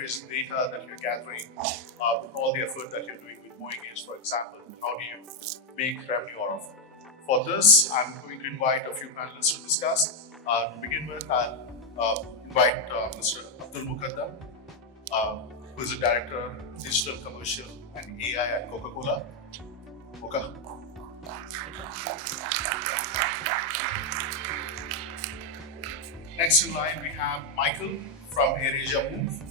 information data that you're gathering, with all the effort that you're doing with MoEngage, for example, how do you make revenue out of it? For this, I'm going to invite a few panelists to discuss. To begin with, I'll invite Mr. Abdul Mukaddem, who is a Director, Digital, Commercial and AI at Coca-Cola. Mocha. Next in line, we have Michael from AirAsia Move.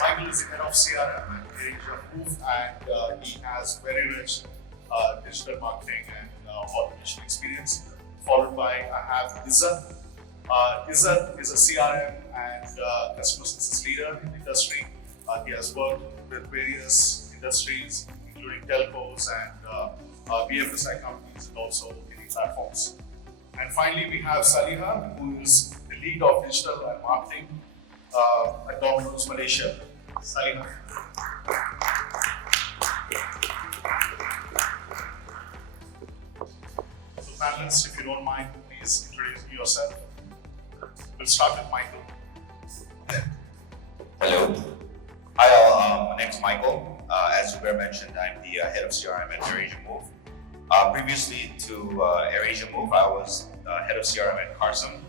Michael is the head of CRM at AirAsia Move, and he has very rich digital marketing and automation experience. Followed by, I have Izzat. Izzat is a CRM and customer success leader in the industry. He has worked with various industries, including telcos and BFSI companies and also many platforms. And finally, we have Salihah, who is the lead of digital and marketing at Domino, Malaysia. Salihah. So panelists, if you don't mind, please introduce yourself. We'll start with Michael. Hello. Hi all, my name is Michael. As Zubair mentioned, I'm the head of CRM at AirAsia Move. Previously to AirAsia Move, I was head of CRM at Carson.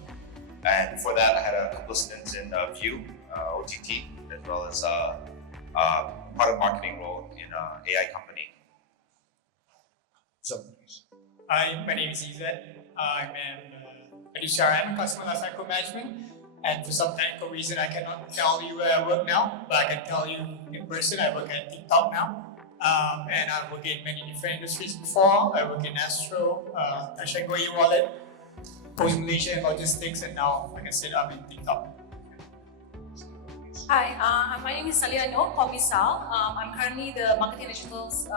And before that, I had a couple of stints in View, OTT, as well as product marketing role in an AI company. Hi, my name is Izzat. I'm a CRM and customer lifecycle management. And for some technical reason, I cannot tell you where I work now, but I can tell you in person, I work at TikTok now. And I've worked in many different industries before. I work in Astro, Tashango e-wallet, Malaysia and logistics, and now, like I said, I'm in TikTok. Hi, my name is Salihah Noh, call me Sal. I'm currently the marketing initiatives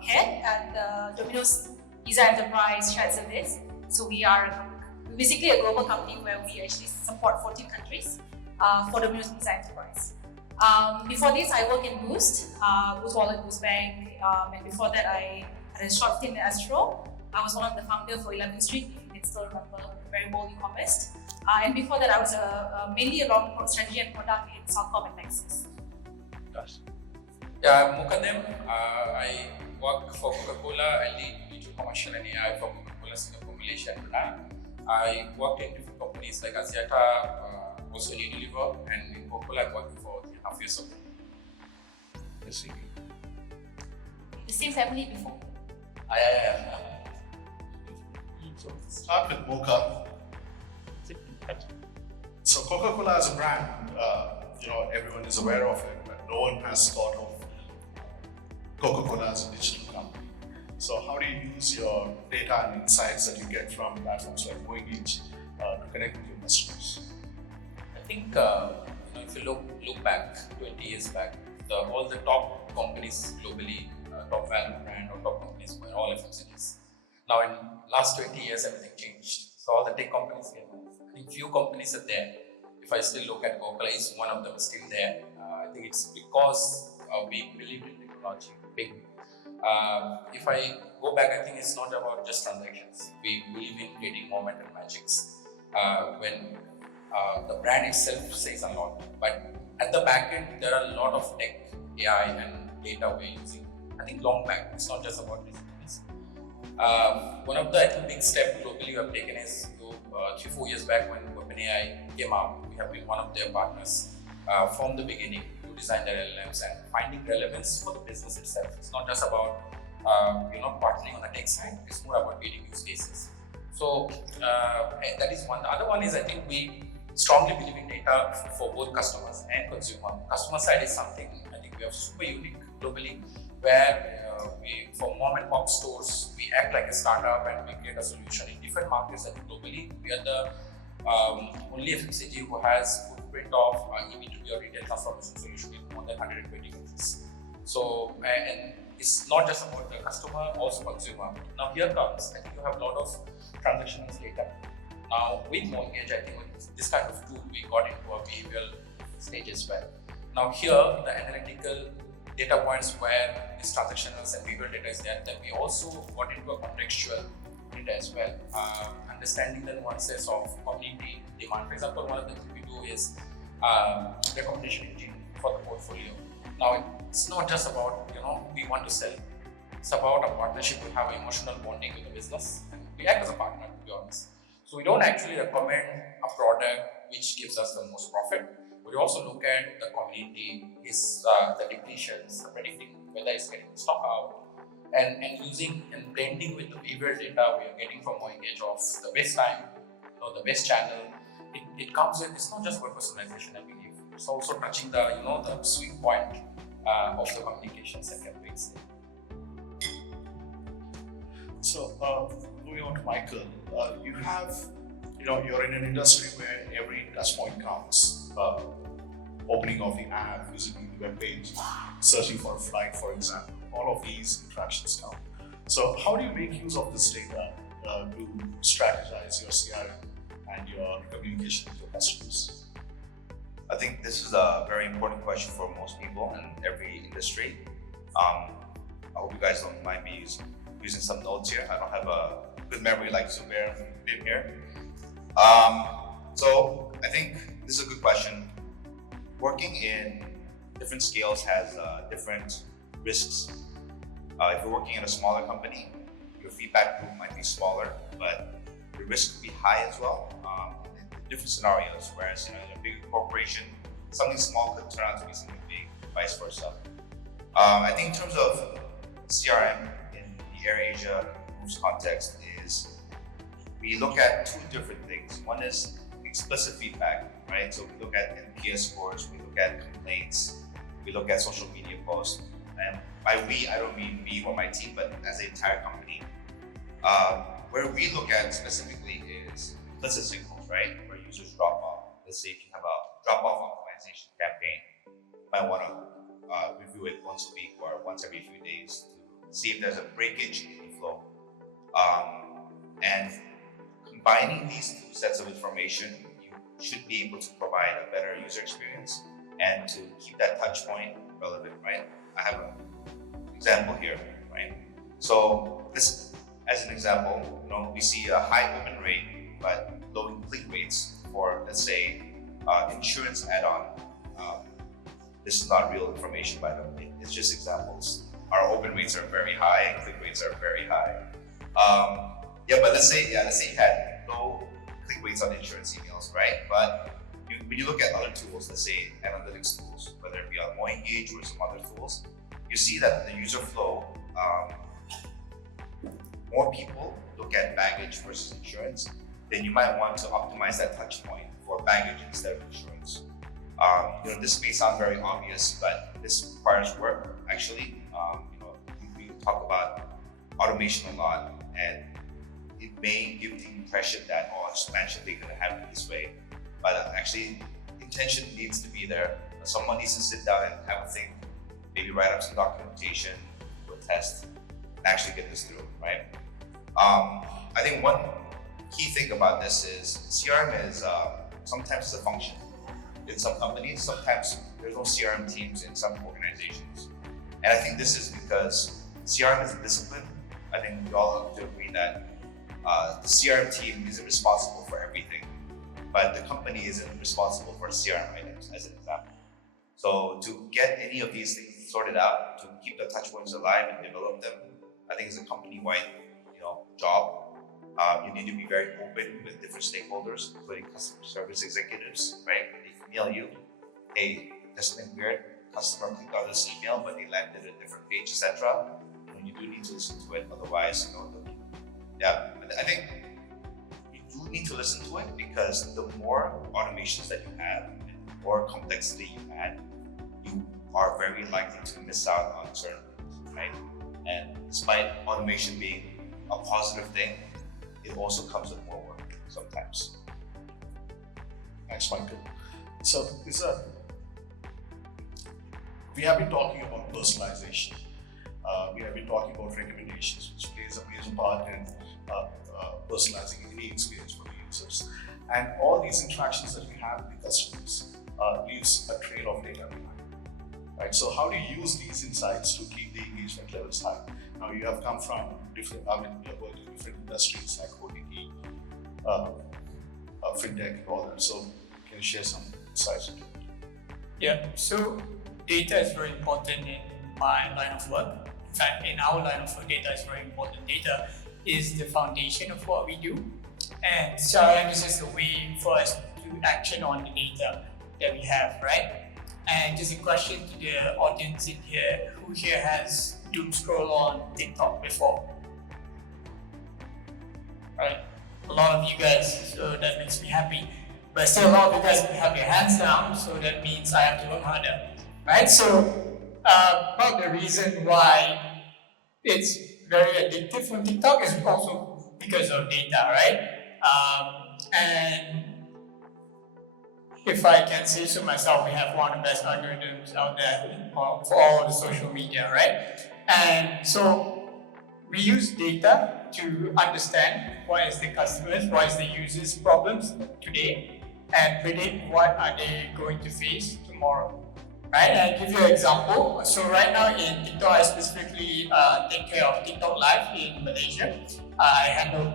head at Domino's Izzat Rais shared service. So we are basically a global company where we actually support 14 countries for Domino's Izzat Rais. Before this, I worked in Boost Wallet, Boost Bank, and before that, I had a short stint at Astro. I was one of the founders for 11th Street, if you can still remember, very bold e-commerce. And before that, I was mainly around strategy and product in Southcom and Nexus. Yeah, I'm Mukaddem. I work for Coca-Cola. I lead digital commercial and AI for Coca-Cola Singapore, Malaysia, and Brunei. I worked in different companies like Axiata, also Unilever, and in Coca-Cola, I'm working for 3.5 years of The same family before. Start with Mocha. So Coca-Cola as a brand, everyone is aware of it, but no one has thought of Coca-Cola as a digital company. So how do you use your data and insights that you get from platforms like MoEngage to connect with your customers? I think if you look back 20 years back, all the top companies globally, top value brand or top companies were all FMCGs. Now in last 20 years, everything changed. So all the tech companies came out. I think few companies are there. If I still look at Coca-Cola, is one of them still there. I think it's because we believe in technology. If I go back, I think it's not about just transactions. We believe in creating moment and magics. When the brand itself says a lot, but at the back end, there are a lot of tech, AI and data we're using. I think long back, it's not just about business. One of the big steps globally we have taken is 3-4 years back when OpenAI came out, we have been one of their partners from the beginning to design their LLMs and finding relevance for the business itself. It's not just about partnering on the tech side, it's more about building use cases. So that is one. The other one is I think we strongly believe in data for both customers and consumer. Customer side is something I think we are super unique globally, where for mom and pop stores, we act like a startup and we create a solution in different markets. And globally, we are the only FMCG who has footprint of EB2B or retail transformation solution in more than 120 countries. So, and it's not just about the customer, also consumer. Now here comes, I think you have a lot of transactional data. Now with MoEngage, I think with this kind of tool, we got into a behavioral stage as well. Now here, the analytical data points where this transactional and behavioral data is there, then we also got into a contextual data as well. Understanding the nuances of community, demand. For example, one of the things we do is recommendation engine for the portfolio. Now, it's not just about we want to sell. It's about a partnership. We have emotional bonding with the business, and we act as a partner, to be honest. So we don't actually recommend a product which gives us the most profit. We also look at the community, the depletions, predicting whether it's getting stock out, and using and blending with the behavioral data we are getting from MoEngage of the best time, the best channel. It comes with, it's not just about personalization, I believe. It's also touching the sweet point of the communications and campaigns. So, moving on to Michael, you're in an industry where every touch point counts. Opening of the app, visiting the web page, searching for a flight, for example. All of these interactions count. So, how do you make use of this data to strategize your CRM and your communication with your customers? I think this is a very important question for most people in every industry. I hope you guys don't mind me using some notes here. I don't have a good memory like Zubair did here. So I think this is a good question. Working in different scales has different risks. If you're working in a smaller company, your feedback loop might be smaller, but the risk could be high as well. In different scenarios, whereas in a bigger corporation, something small could turn out to be something big, vice versa. I think in terms of CRM in the AirAsia Move's context is we look at two different things. One is explicit feedback, right? So we look at NPS scores, we look at complaints, we look at social media posts. And by we, I don't mean me or my team, but as the entire company. Where we look at specifically is implicit signals, right? Where users drop off. Let's say if you have a drop-off optimization campaign, you might want to review it once a week or once every few days to see if there's a breakage in the flow. And combining these two sets of information, you should be able to provide a better user experience and to keep that touch point relevant, right? I have an example here, right? So this, as an example, we see a high open rate but low click rates for, let's say, insurance add-on. This is not real information, by the way. It's just examples. Our open rates are very high and click rates are very high. But let's say you had low click rates on insurance emails, right? But when you look at other tools, let's say analytics tools, whether it be on MoEngage or some other tools, you see that the user flow, more people look at baggage versus insurance, then you might want to optimize that touch point for baggage instead of insurance. This may sound very obvious, but this requires work. Actually, we talk about automation a lot, and it may give the impression that it's magically going to happen this way, but actually, intention needs to be there. Someone needs to sit down and have a think, maybe write up some documentation, do a test, and actually get this through, right? I think one key thing about this is CRM is sometimes it's a function in some companies, sometimes there's no CRM teams in some organizations. And I think this is because CRM is a discipline. I think we all have to agree that the CRM team isn't responsible for everything, but the company isn't responsible for CRM items, as an example. So to get any of these things sorted out, to keep the touch points alive and develop them, I think it's a company-wide job. You need to be very open with different stakeholders, including customer service executives, right? They email you, hey, there's something weird, customer clicked on this email, but they landed a different page, etc. You do need to listen to it, otherwise, I think you do need to listen to it because the more automations that you have, and the more complexity you add, you are very likely to miss out on certain things, right? And despite automation being a positive thing, it also comes with more work sometimes. Thanks, Michael. So, Izzat, we have been talking about personalization. We have been talking about recommendations, which plays a major part in personalizing any experience for the users. And all these interactions that we have with the customers leaves a trail of data behind. Right? So how do you use these insights to keep the engagement levels high? Now you have come from different, you have worked in different industries like OTT, fintech and all that. So can you share some insights? Yeah, so data is very important in my line of work. In fact, in our line of work, data is very important. Data is the foundation of what we do. And CRM is just a way for us to action on the data that we have, right? And just a question to the audience in here, who here has doom scroll on TikTok before? Right? A lot of you guys, so that makes me happy. But still, a lot of you guys have your hands down, so that means I have to work harder, right? So, part of the reason why it's very addictive on TikTok is also because of data, right? And if I can say so myself, we have one of the best algorithms out there for all of the social media, right? And so we use data to understand what is the customers, what is the users' problems today, and predict what are they going to face tomorrow, right? And I'll give you an example. So right now in TikTok, I specifically take care of TikTok Live in Malaysia. I handle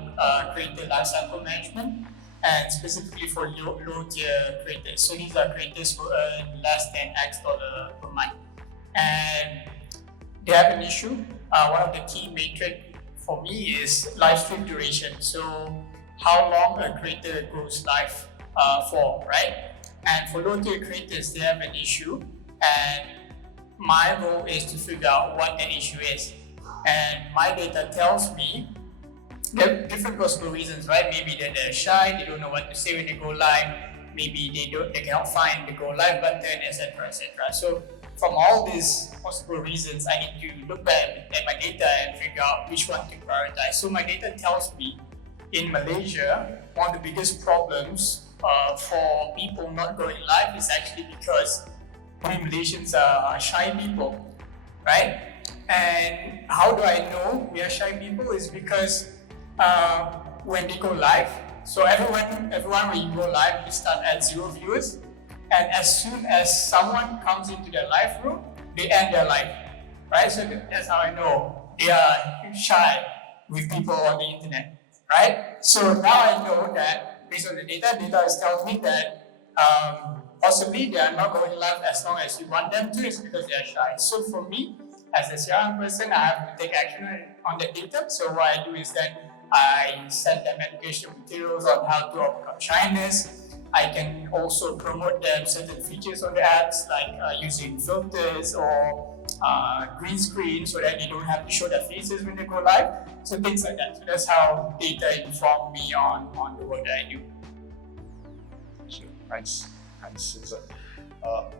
creator lifecycle management, and specifically for low-tier creators. So these are creators who earn less than X dollar per month. And they have an issue. One of the key metric for me is live stream duration. So how long a creator goes live for, right? And for low-tier creators, they have an issue. And my role is to figure out what that issue is. And my data tells me there are different possible reasons, right? Maybe that they're shy, they don't know what to say when they go live. Maybe they cannot find the go live button, etc., etc. So from all these possible reasons, I need to look back at my data and figure out which one to prioritize. So my data tells me in Malaysia, one of the biggest problems for people not going live is actually because we Malaysians are shy people, right? And how do I know we are shy people is because when they go live, so everyone when you go live, we start at 0 viewers, and as soon as someone comes into their live room, they end their live, right? So that's how I know they are shy with people on the internet, right? So now I know that based on the data is telling me that possibly they are not going live as long as you want them to, is because they are shy. So for me, as a CRM person, I have to take action on the data. So what I do is that I send them educational materials on how to overcome shyness. I can also promote them certain features on the apps, like using filters or green screen so that they don't have to show their faces when they go live. So things like that. So that's how data inform me on the work that I do. Sure. Thanks, Izzat.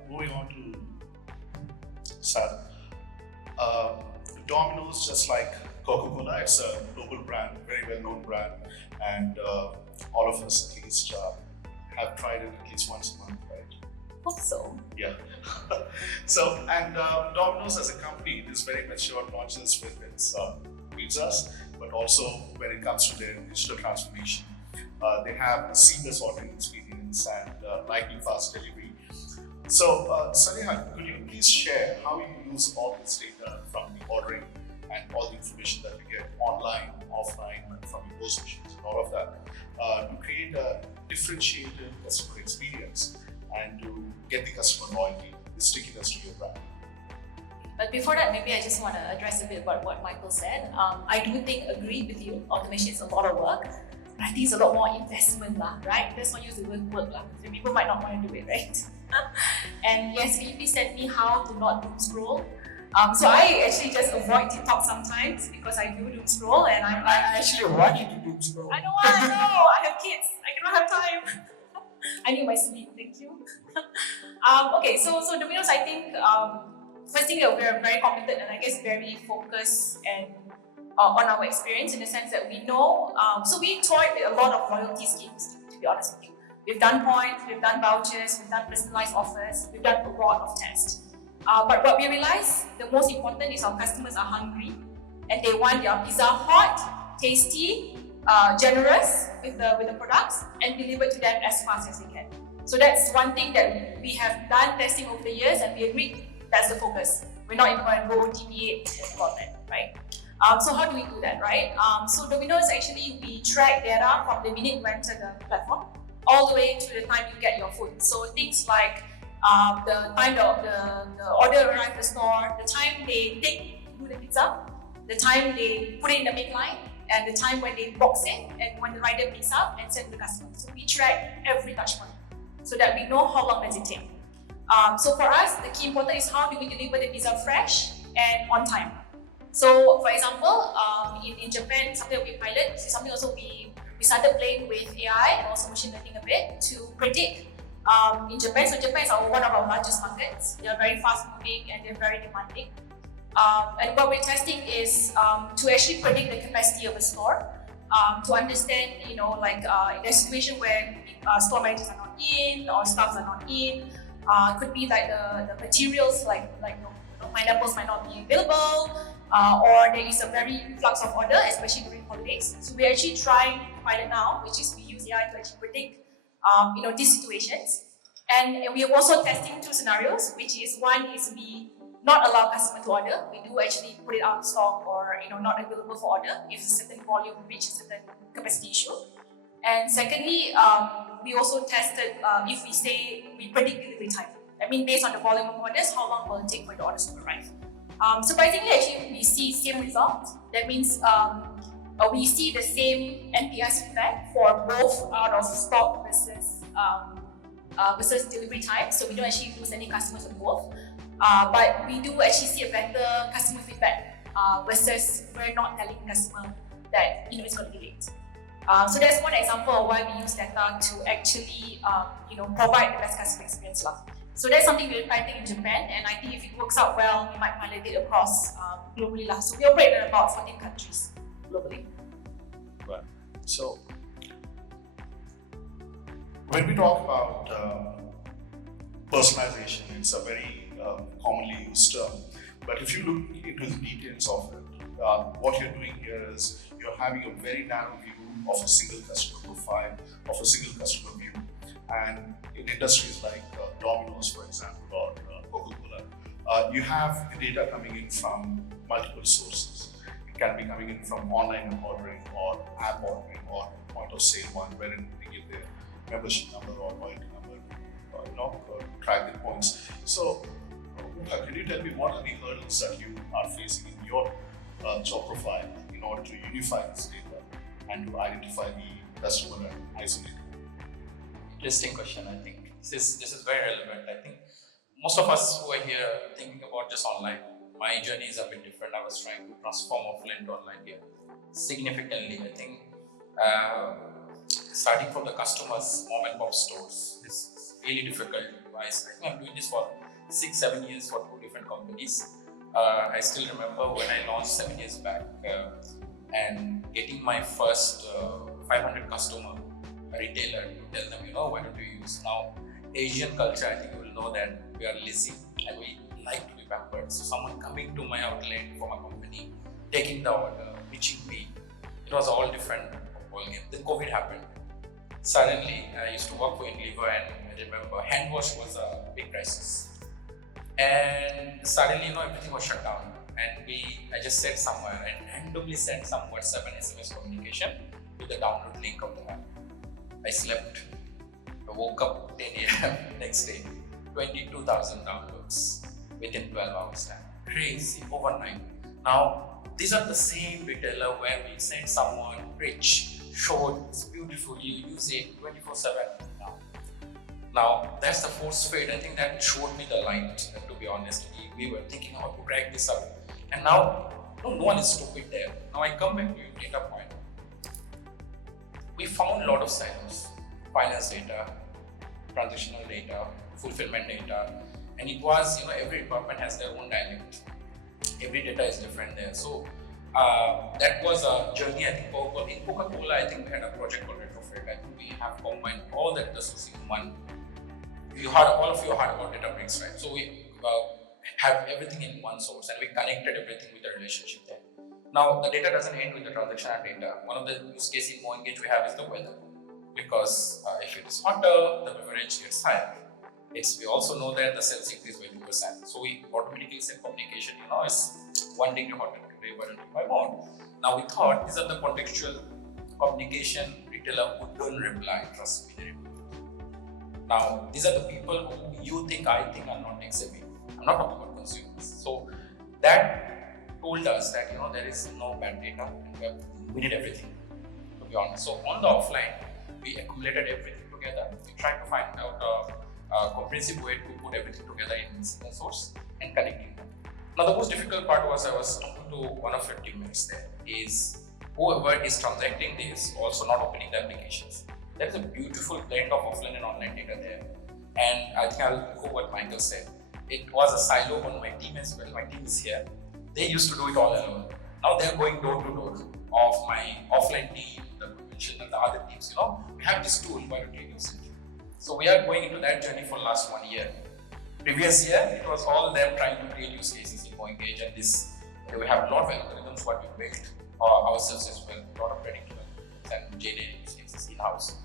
Moving on to Sal. Domino's, just like Coca-Cola, it's a global brand, very well-known brand, and all of us at least have tried it at least once a month, right? Hope so. Yeah. So, and Domino's as a company is very mature, not just with its pizzas, but also when it comes to their digital transformation. They have a seamless ordering experience and lightning fast delivery. So, Salihah, could you please share how you use all this data from the ordering and all the information that we get online, offline, and from your post machines and all of that to create a differentiated customer experience and to get the customer loyalty, the stickiness to your brand? But before that, maybe I just want to address a bit about what Michael said. I do agree with you, automation is a lot of work. But I think it's a lot more investment, right? Let's not use the word work. So people might not want to do it, right? And yes, VP said me how to not doom scroll. So I actually just avoid TikTok sometimes because I do doom scroll, and I'm like, I actually want you to doom scroll. I know, I have kids, I cannot have time. I need my sleep, thank you. Okay, so Domino's, I think, first thing that we're very committed and I guess very focused and on our experience in the sense that we know, so we toyed with a lot of loyalty schemes, to be honest with you. We've done points, we've done vouchers, we've done personalized offers, we've done a lot of tests. But what we realized, the most important is our customers are hungry and they want their pizza hot, tasty, generous with the products and delivered to them as fast as they can. So that's one thing that we have done testing over the years and we agreed that's the focus. We're not even going to go deviate about that, right? So how do we do that, right? So Domino's actually, we track data from the minute we enter the platform all the way to the time you get your food. So things like the time the order arrives at the store, the time they do the pizza, the time they put it in the make line, and the time when they box it, and when the rider picks up and sends to the customer. So we track every touch point so that we know how long does it take. So for us, the key important is how do we deliver the pizza fresh and on time. So for example, in Japan, something we pilot, this is something also we started playing with AI and also machine learning a bit to predict in Japan. So Japan is one of our largest markets. They are very fast moving and they're very demanding. And what we're testing is to actually predict the capacity of a store, to understand, in a situation where store managers are not in or staffs are not in, could be like the materials like pineapples might not be available, or there is a very influx of order, especially during holidays. So we're actually trying to pilot now, which is we use AI to actually predict these situations. And we are also testing two scenarios, which is one is we not allow customer to order. We do actually put it out of stock or not available for order if a certain volume reaches a certain capacity issue. And secondly, we also tested if we predict delivery time. I mean, based on the volume of orders, how long will it take for the orders to arrive? Surprisingly, actually, we see same result. That means we see the same NPS feedback for both out of stock versus delivery time. So we don't actually lose any customers on both. But we do actually see a better customer feedback versus we're not telling the customer that it's going to be late. So that's one example of why we use data to actually provide the best customer experience. So that's something we're piloting in Japan, and I think if it works out well, we might pilot it across globally. So we operate in about 14 countries globally. Right. So when we talk about personalization, it's a very commonly used term. But if you look into the details of it, what you're doing here is you're having a very narrow view of a single customer profile, of a single customer view. And in industries like Domino's, for example, or Coca-Cola, you have the data coming in from multiple sources. It can be coming in from online ordering or app ordering or point of sale one, wherein they give their membership number or loyalty number, track the points. So, can you tell me what are the hurdles that you are facing in your job profile in order to unify this data and to identify the customer and isolate? Interesting question. I think this is very relevant. I think most of us who are here thinking about just online, my journey is a bit different. I was trying to transform offline to online here significantly. I think starting from the customers, mom and pop stores is really difficult. I think I'm doing this for 6-7 years for 2 different companies. I still remember when I launched 7 years back and getting my first 500 customer retailer to tell them, why don't you use now Asian culture. I think you will know that we are lazy and we like to be pampered. So someone coming to my outlet from a company, taking the order, pitching me, it was all different. Then COVID happened. Suddenly, I used to work for Unilever, and I remember hand wash was a big crisis. And suddenly, everything was shut down. And I just said somewhere and randomly sent some WhatsApp and SMS communication with the download link of the app. I slept. I woke up 10 a.m. next day. 22,000 downloads within 12 hours. Crazy overnight. Now, these are the same retailer where we send someone rich, showed it's beautiful, you use it 24/7 now. Now, that's the force fed. I think that showed me the light, to be honest. We were thinking how to crack this up. And now, no one is stupid there. Now I come back to your data point. We found a lot of silos. Finance data, transactional data, fulfillment data. And it was, every department has their own dialect. Every data is different there. So that was a journey, I think, in Coca-Cola, I think we had a project called Retrofit. I think we have combined all that resources in one. All of you heard about Databricks, right? So we have everything in one source and we connected everything with the relationship there. Now, the data doesn't end with the transaction data. One of the use cases in MoEngage we have is the weather. Because if it is hotter, the beverage gets higher. We also know that the sales increase by 2%. So we automatically send communication, it's 1 degree hotter today, why don't you buy more? Now we thought these are the contextual communication retailer who don't reply, trust me, they reply. Now, these are the people who you think, I think are not tech savvy. I'm not talking about consumers. So that told us that there is no bad data and we need everything, to be honest. So on the offline, we accumulated everything together. We tried to find out a comprehensive way to put everything together in single source and connecting them. Now the most difficult part was I was talking to one of your teammates there is whoever is transacting is also not opening the applications. There is a beautiful blend of offline and online data there. And I think I'll echo what Michael said. It was a silo on my team as well. My team is here. They used to do it all alone. Now they're going door to door of my offline team, the conventional, the other teams. We have this tool, why don't you use it? So we are going into that journey for last 1 year. Previous year, it was all them trying to create use cases in MoEngage, and this we have a lot of algorithms what we built ourselves as well, a lot of predictive and generative use cases in-house.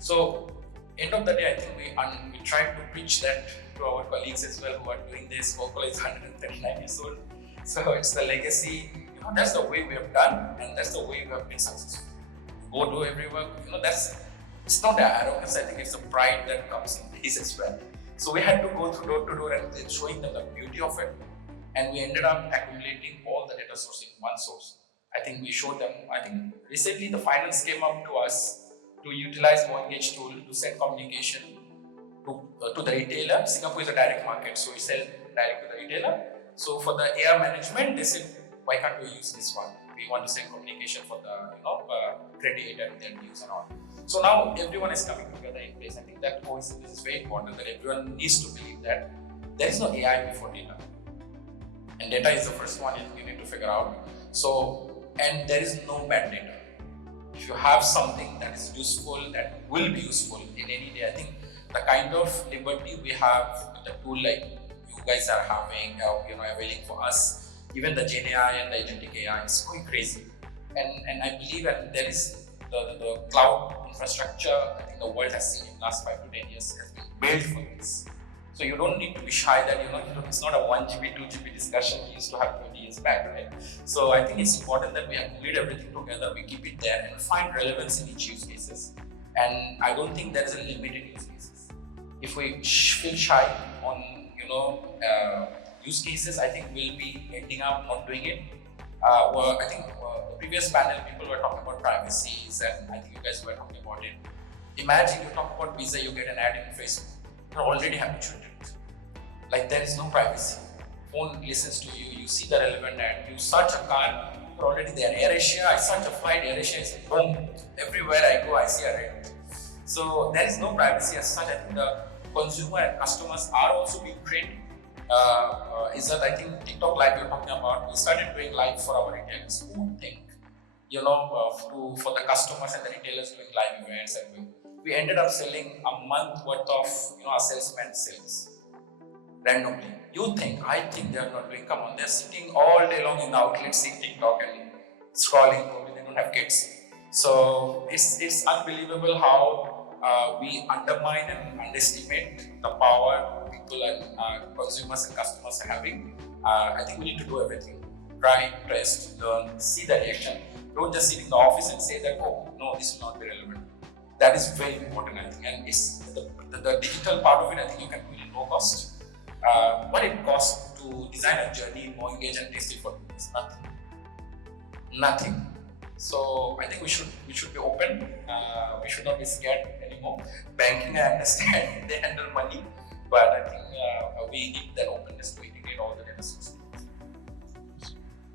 So end of the day, I think we tried to preach that to our colleagues as well who are doing this. Coca-Cola is 139 years old, so it's the legacy. That's the way we have done, and that's the way we have been successful. Go do every work. It's not the arrogance. I think it's the pride that comes in this as well. So we had to go through door to door and showing them the beauty of it, and we ended up accumulating all the data source in one source. I think we showed them. I think recently the finance came up to us to utilize MoEngage tool to send communication to the retailer. Singapore is a direct market, so we sell direct to the retailer. So for the AR management, they said, why can't we use this one? We want to send communication for the credit and their news and all. So now everyone is coming together in place. I think that coincidence is very important, that everyone needs to believe that there is no AI before data. And data is the first one you need to figure out. So, and there is no bad data. If you have something that is useful, that will be useful in any day, I think the kind of liberty we have with a tool like you guys are having, availing for us, even the Gen AI and the agentic AI is going crazy. And I believe that there is the cloud infrastructure, I think the world has seen in the last 5 to 10 years has been built for this. So you don't need to be shy that, it's not a 1 GB, 2 GB discussion we used to have 20 years back, right? So I think it's important that we accumulate everything together, we keep it there and find relevance in each use cases. And I don't think there is a limit in use cases. If we feel shy on, use cases, I think we'll be ending up not doing it. I think the previous panel, people were talking about privacies, and I think you guys were talking about it. Imagine you talk about pizza, you get an ad in Facebook. You're already habituated. Like there is no privacy. Phone listens to you, you see the relevant ad, you search a car, you're already there. AirAsia, I search a flight, AirAsia is boom. Everywhere I go, I see a rate. So there is no privacy as such. I think the consumer and customers are also being trained. Izzat, I think TikTok Live you're talking about, we started doing live for our retailers. Who would think, for the customers and the retailers doing live events, and we ended up selling a month worth of, our salesman sales randomly. I think they are not doing, come on, they're sitting all day long in the outlet seeing TikTok and scrolling, probably they don't have kids. So it's unbelievable how we undermine and underestimate the power people and consumers and customers are having. I think we need to do everything. Try, test, learn, see the reaction. Don't just sit in the office and say that, oh, no, this will not be relevant. That is very important, I think. And it's the digital part of it, I think you can do it in low cost. What it costs to design a journey in MoEngage and test it for people is nothing. So I think we should be open. We should not be scared anymore. Banking, I understand they handle money, but I think we need that openness to integrate all the data sources.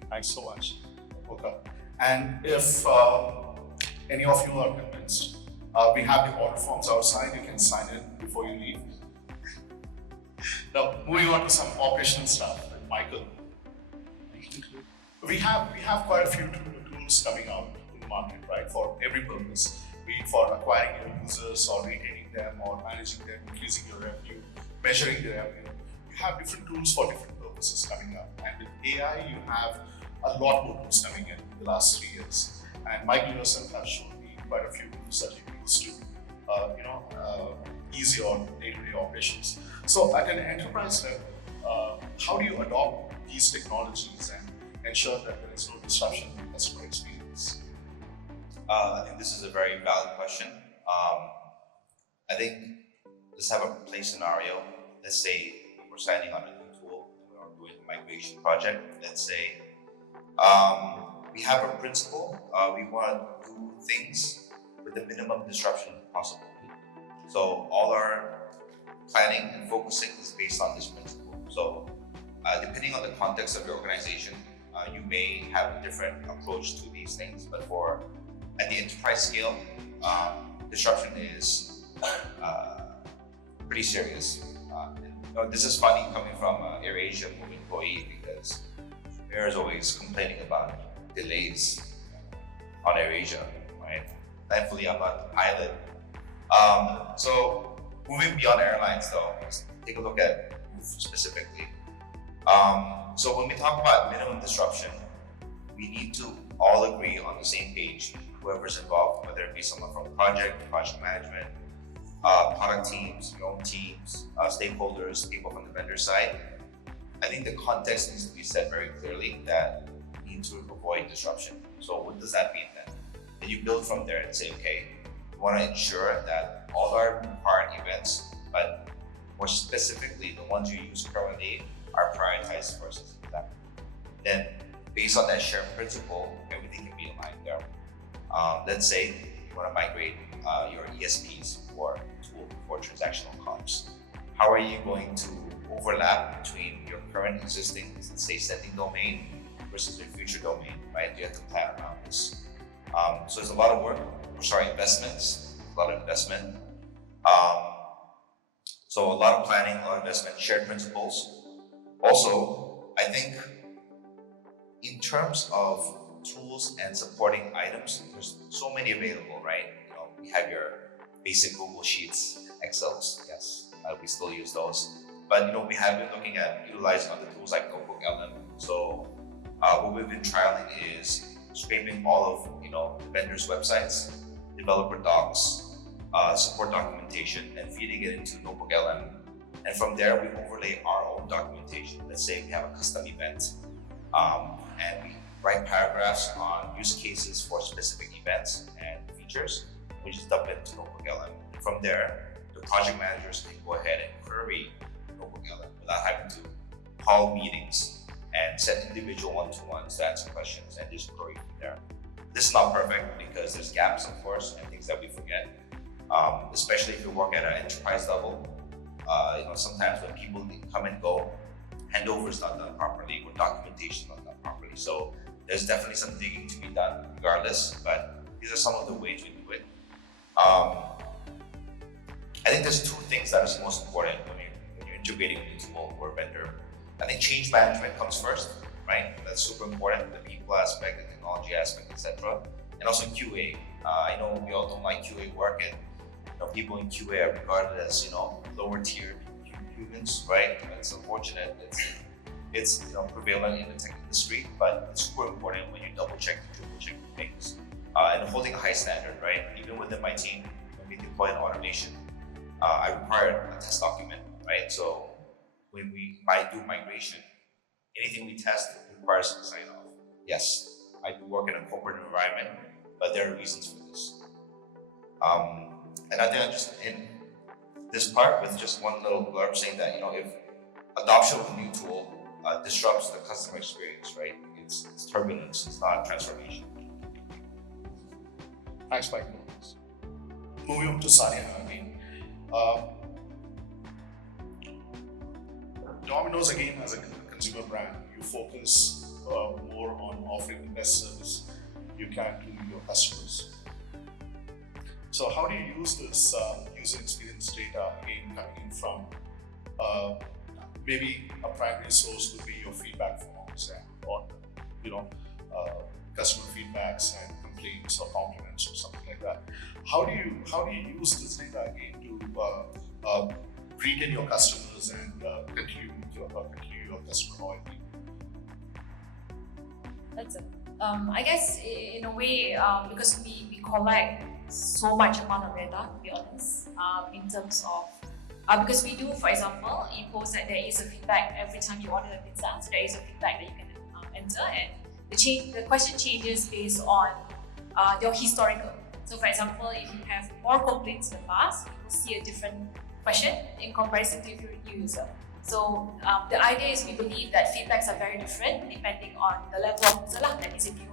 Thanks so much, Oka. And if any of you are convinced, we have the order forms outside. You can sign in before you leave. Now, moving on to some operational stuff with Michael. We have quite a few tools coming out in the market, right, for every purpose, be it for acquiring your users or retaining them or managing them, increasing your revenue, measuring the revenue. You have different tools for different purposes coming up. And with AI, you have a lot more tools coming in the last 3 years. And Michael yourself has shown me quite a few tools that you use to, ease your day-to-day operations. So at an enterprise level, how do you adopt these technologies and ensure that there is no disruption in customer experience? I think this is a very valid question. I think let's have a play scenario. Let's say we're signing on a new tool and we're doing a migration project. Let's say we have a principle. We want to do things with the minimum disruption possible. So all our planning and focusing is based on this principle. So depending on the context of your organization, you may have a different approach to these things. But at the enterprise scale, disruption is pretty serious. This is funny coming from an AirAsia Move employee because Air is always complaining about delays on AirAsia, right? Thankfully, I'm not a pilot. So moving beyond airlines though, let's take a look at Move specifically. So when we talk about minimum disruption, we need to all agree on the same page, whoever's involved, whether it be someone from project management, product teams, your own teams, stakeholders, people from the vendor side. I think the context needs to be set very clearly that we need to avoid disruption. So what does that mean then? Then you build from there and say, okay, we want to ensure that all our required events, but more specifically the ones you use currently, are prioritized versus that. Then based on that shared principle, everything can be aligned there. Let's say you want to migrate your ESPs or tool for transactional comms. How are you going to overlap between your current existing, let's say, sending domain versus your future domain, right? You have to plan around this. So there's a lot of work, investments, a lot of investment. So a lot of planning, a lot of investment, shared principles. Also, I think in terms of tools and supporting items, there's so many available, right? We have your basic Google Sheets, Excels, yes, we still use those. But we have been looking at utilizing other tools like Notebook LM. So what we've been trialing is scraping all of the vendors' websites, developer docs, support documentation, and feeding it into Notebook LM. And from there, we overlay our own documentation. Let's say we have a custom event, and we write paragraphs on use cases for specific events and features. We just dump it into Notebook LM. From there, the project managers can go ahead and query Notebook LM without having to call meetings and set individual one-to-ones to answer questions and just query from there. This is not perfect because there's gaps, of course, and things that we forget. Especially if you work at an enterprise level. Sometimes when people come and go, handover is not done properly or documentation not done properly. So there's definitely some digging to be done regardless, but these are some of the ways we do it. I think there's two things that is most important when you're integrating a new tool or vendor. I think change management comes first, right? That's super important, the people aspect, the technology aspect, etc. And also QA. I know we all don't like QA work, and people in QA are regarded as lower tier humans, right? It's unfortunate. It's prevalent in the tech industry, but it's super important when you double check and triple check things. And holding a high standard, right? Even within my team, when we deploy an automation, I require a test document, right? So when we might do migration, anything we test requires a sign off. Yes, I do work in a corporate environment, but there are reasons for this. And I think I just end this part with just one little blurb saying that if adoption of a new tool disrupts the customer experience, right? It's turbulence, it's not transformation. Thanks, Michael. Moving on to Salihah again. Domino's again as a consumer brand, you focus more on offering the best service you can to your customers. So how do you use this user experience data again coming in from maybe a primary source would be your feedback forms or customer feedbacks and complaints or compliments or something like that. How do you use this data again to retain your customers and continue your customer loyalty? That's it. I guess in a way, because we collect so much amount of data, to be honest, in terms of because we do, for example, you post that there is a feedback every time you order a pizza, so there is a feedback that you can enter, and the question changes based on your historical. So, for example, if you have more complaints in the past, you will see a different question in comparison to if you're a new user. So the idea is we believe that feedbacks are very different depending on the level of user. That means if you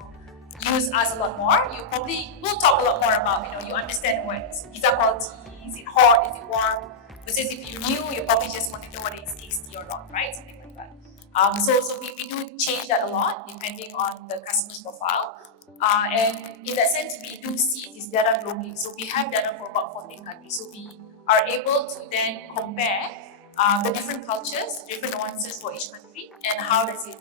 use us a lot more, you probably will talk a lot more about, you understand what pizza quality, is it hot, is it warm, versus if you're new, you probably just want to know whether it's tasty or not, right? Something like that. So we do change that a lot depending on the customer's profile. And in that sense, we do see this data globally. So we have data for about 14 countries. So we are able to then compare the different cultures, different nuances for each country, and how does it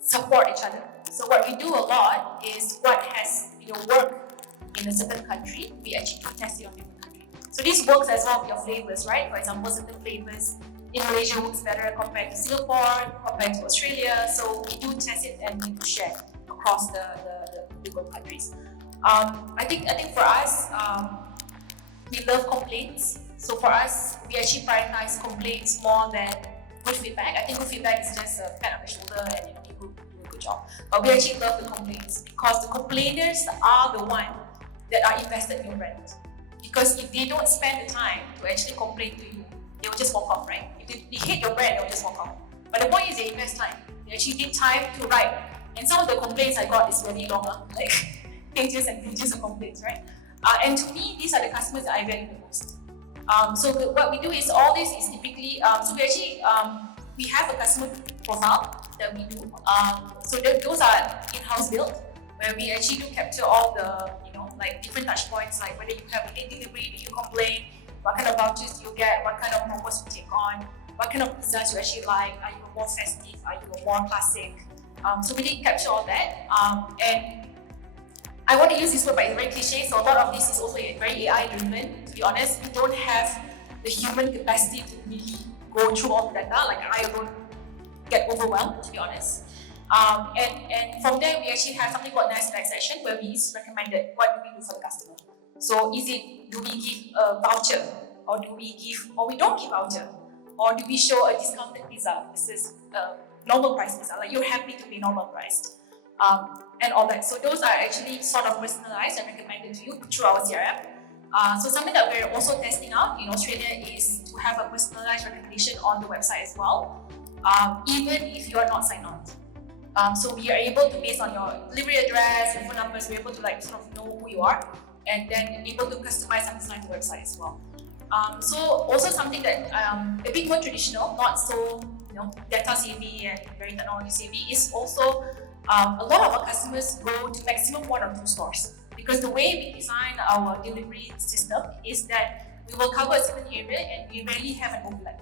support each other. So what we do a lot is what has worked in a certain country, we actually do test it on different countries. So this works as well with your flavors, right? For example, certain flavors in Malaysia works better compared to Singapore, compared to Australia. So we do test it and we do share across the different countries. I think for us, we love complaints. So for us, we actually prioritize complaints more than good feedback. I think good feedback is just a pat on the shoulder and you do a good job. But we actually love the complaints because the complainers are the ones that are invested in your brand. Because if they don't spend the time to actually complain to you, they will just walk off, right? If they hate your brand, they will just walk off. But the point is they invest time. They actually need time to write. And some of the complaints I got is very long, like pages and pages of complaints, right? And to me, these are the customers that I value the most. So what we do is all this is typically, so we actually, we have a customer profile that we do. So those are in-house built, where we actually do capture all the, like different touch points, like whether you have a late delivery, do you complain, what kind of vouchers do you get, what kind of promos you take on, what kind of pizzas you actually like, are you more festive, are you more classic? So we did capture all that. And I want to use this word, but it's very cliche, so a lot of this is also very AI driven. To be honest, we don't have the human capacity to really go through all the data. Like I don't get overwhelmed, to be honest. And from there, we actually have something called nice back session where we recommended what do we do for the customer. So do we give a voucher, or we don't give voucher, or do we show a discounted pizza? This is normal price pizza, like you're happy to be normal priced. And all that. So those are actually sort of personalized and recommended to you through our CRM. So something that we're also testing out in Australia is to have a personalized recommendation on the website as well, even if you are not signed on. So we are able to, based on your delivery address and phone numbers, we're able to sort of know who you are, and then able to customize and design the website as well. So also something that a bit more traditional, not so data savvy and very technology savvy, is also a lot of our customers go to maximum 1 or 2 stores, because the way we design our delivery system is that we will cover a certain area and we rarely have an overlap.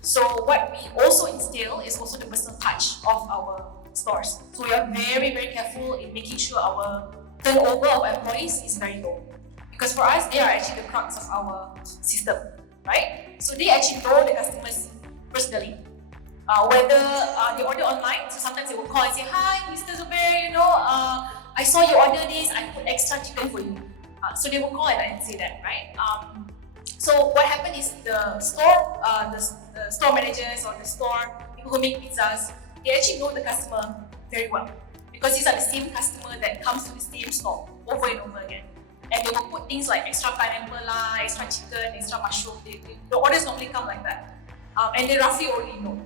So what we also instill is also the personal touch of our stores. So we are very, very careful in making sure our turnover of employees is very low. Because for us, they are actually the crux of our system, right? So they actually know the customers personally. Whether they order online, so sometimes they will call and say, "Hi, Mr. Zubair, I saw you order this, I put extra chicken for you." So they will call and say that, right? So what happened is the store managers or the store people who make pizzas, they actually know the customer very well, because these are the same customer that comes to the same store over and over again. And they will put things like extra pineapple, extra chicken, extra mushroom. The orders normally come like that, and they roughly already know.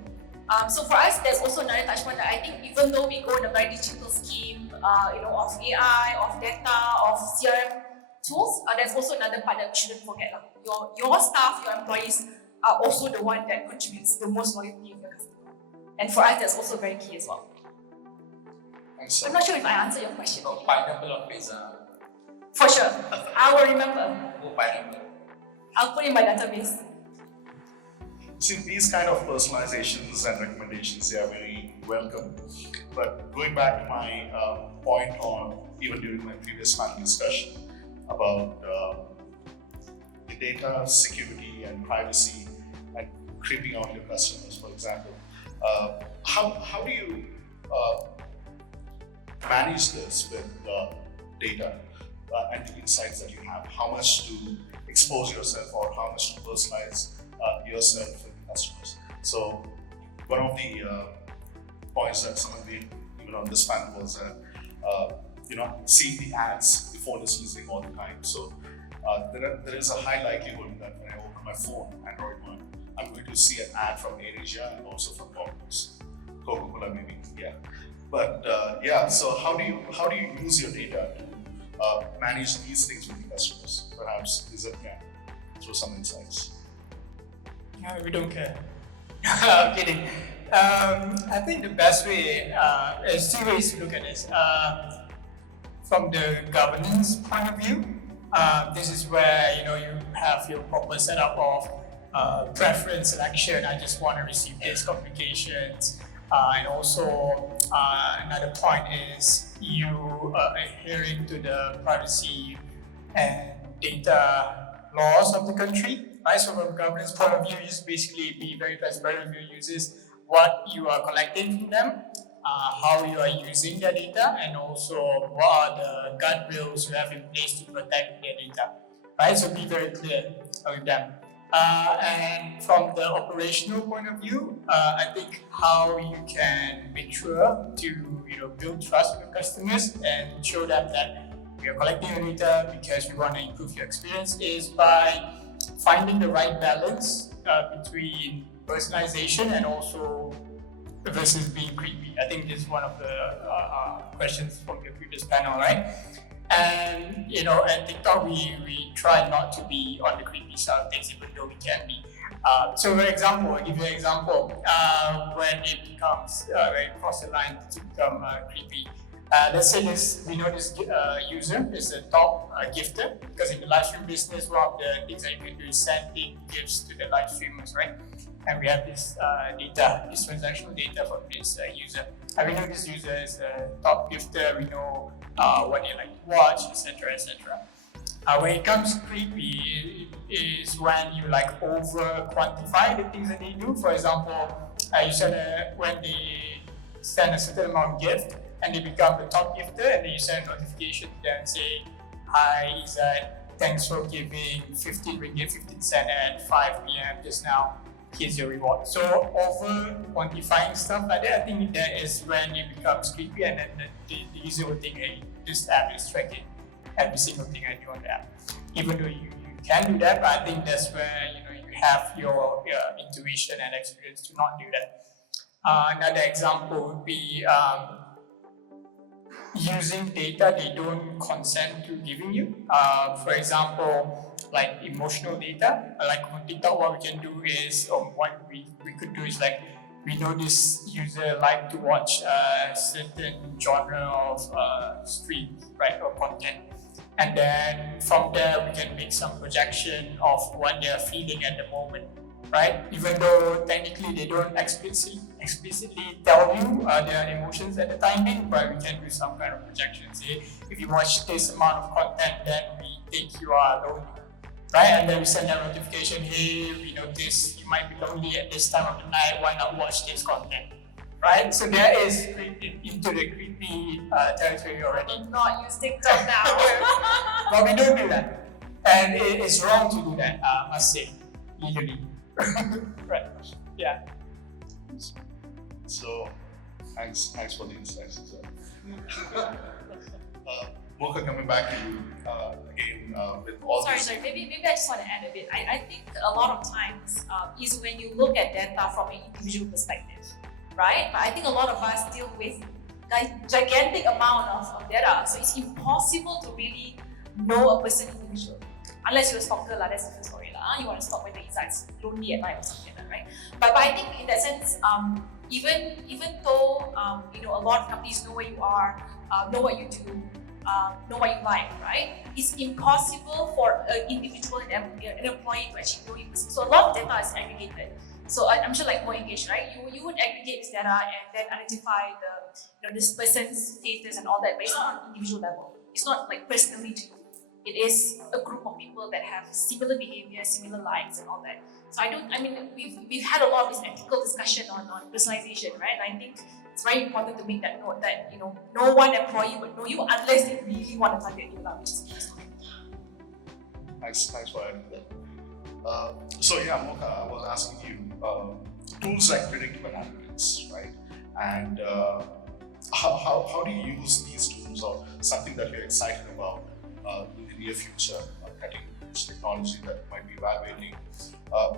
So for us, there's also another touch point that I think, even though we go in a very digital scheme, of AI, of data, of CRM tools, there's also another part that we shouldn't forget. Your staff, your employees are also the one that contributes the most loyalty of your customer. And for us, that's also very key as well. I'm not sure if I answered your question. So pineapple on pizza. For sure. I will remember. Oh, pineapple. I'll put it in my database. See, these kind of personalizations and recommendations, they are very welcome. But going back to my point on, even during my previous panel discussion about the data security and privacy and creeping out your customers, for example, how do you manage this with data and the insights that you have? How much to expose yourself or how much to personalize yourself with customers? So one of the points that some of the, even on this panel, was that seeing the ads, the phone is listening all the time. So there is a high likelihood that when I open my phone, Android one, I'm going to see an ad from AirAsia and also from Coca-Cola maybe, yeah. But so how do you use your data to manage these things with the customers? Perhaps Izzat can throw some insights. We don't care. I'm kidding. I think the best way is two ways to look at this. From the governance point of view, this is where you have your proper setup of preference selection. I just want to receive this communications, and also another point is you adhering to the privacy and data laws of the country. Right, so from a governance point of view, you just basically be very transparent with your users, what you are collecting from them, how you are using their data, and also what are the guardrails you have in place to protect their data. Right, so be very clear with them. And from the operational point of view, I think how you can make sure to build trust with customers and show them that we are collecting your data because we want to improve your experience is by finding the right balance between personalization and also versus being creepy. I think this is one of the questions from your previous panel, right? And at TikTok we try not to be on the creepy side of things, even though we can be. So for example, I'll give you an example. When it becomes when it crosses the line to become creepy. Let's say we know this user is a top gifter, because in the live stream business, one of the things that you can do is sending gifts to the live streamers, right? And we have this data, this transactional data from this user. And we know this user is a top gifter, we know what they like to watch, etc., etc. When it comes to creepy, is when you over quantify the things that they do. For example, you when they send a certain amount of gift, and they become the top gifter, and then you send a notification to them saying, "Hi Izzat, thanks for giving 15 ringgit 15 cent at 5 p.m. just now. Here's your reward." So over quantifying stuff like that, I think that is when it becomes creepy, and then the user will think, "Hey, this app is tracking every single thing I do on the app." Even though you can do that, but I think that's where you have your intuition and experience to not do that. Another example would be using data they don't consent to giving you. For example, like emotional data. Like on TikTok, what we can do is, what we could do is we know this user like to watch a certain genre of streams, right, or content. And then from there, we can make some projection of what they are feeling at the moment, right? Even though technically they don't explicitly tell you their emotions at the time being, but we can do some kind of projection. Say, if you watch this amount of content, then we think you are lonely, right? And then we send a notification, "Hey, we notice you might be lonely at this time of the night, why not watch this content?" Right? So there is into the creepy territory already. I will not use TikTok now. But we don't do that. And it's wrong to do that, I must say, legally. Right. Yeah. So thanks for the insights. Mocha, coming back to you again with all Sorry, this. maybe I just want to add a bit. I think a lot of times is when you look at data from an individual perspective, right? But I think a lot of us deal with gigantic amount of data, so it's impossible to really know a person individually. Unless you're a stalker, that's a different story. You want to stalk whether Izzat's lonely at night or something like that, right? But I think in that sense, even though a lot of companies know where you are, know what you do, know what you like, right? It's impossible for an individual, an employee to actually know you. So a lot of data is aggregated. So I'm sure like MoEngage, right? You would aggregate this data and then identify this person's status and all that, but it's not on an individual level. It's not personally to you. It is a group of people that have similar behavior, similar likes and all that. So we've had a lot of this ethical discussion on personalization, right? And I think it's very important to make that note that no one employee would know you unless they really want to target you, which is Thanks for adding that. So yeah, Mocha, I was asking you, tools like predictive analytics, right? And how do you use these tools, or something that you're excited about in the near future, cutting cutting-edge technology that you might be evaluating,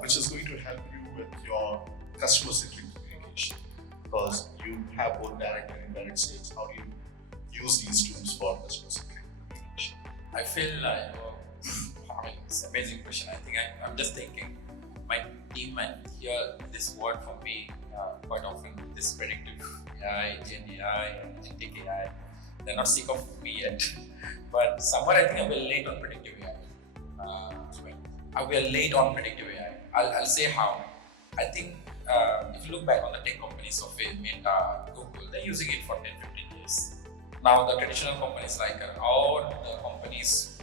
which is going to help you with your customer-centric communication, because you have both direct and indirect sales. How do you use these tools for customer-centric communication? I feel like, I mean, it's an amazing question. I think I'm just thinking, my team might hear this word from me quite often, this predictive AI, Gen AI, agentic AI. They're not sick of me yet, but somewhere I think I will late on predictive AI. I will late on predictive AI. I'll say how. I think if you look back on the tech companies of Meta, Google, they're using it for 10-15 years. Now the traditional companies like all the companies,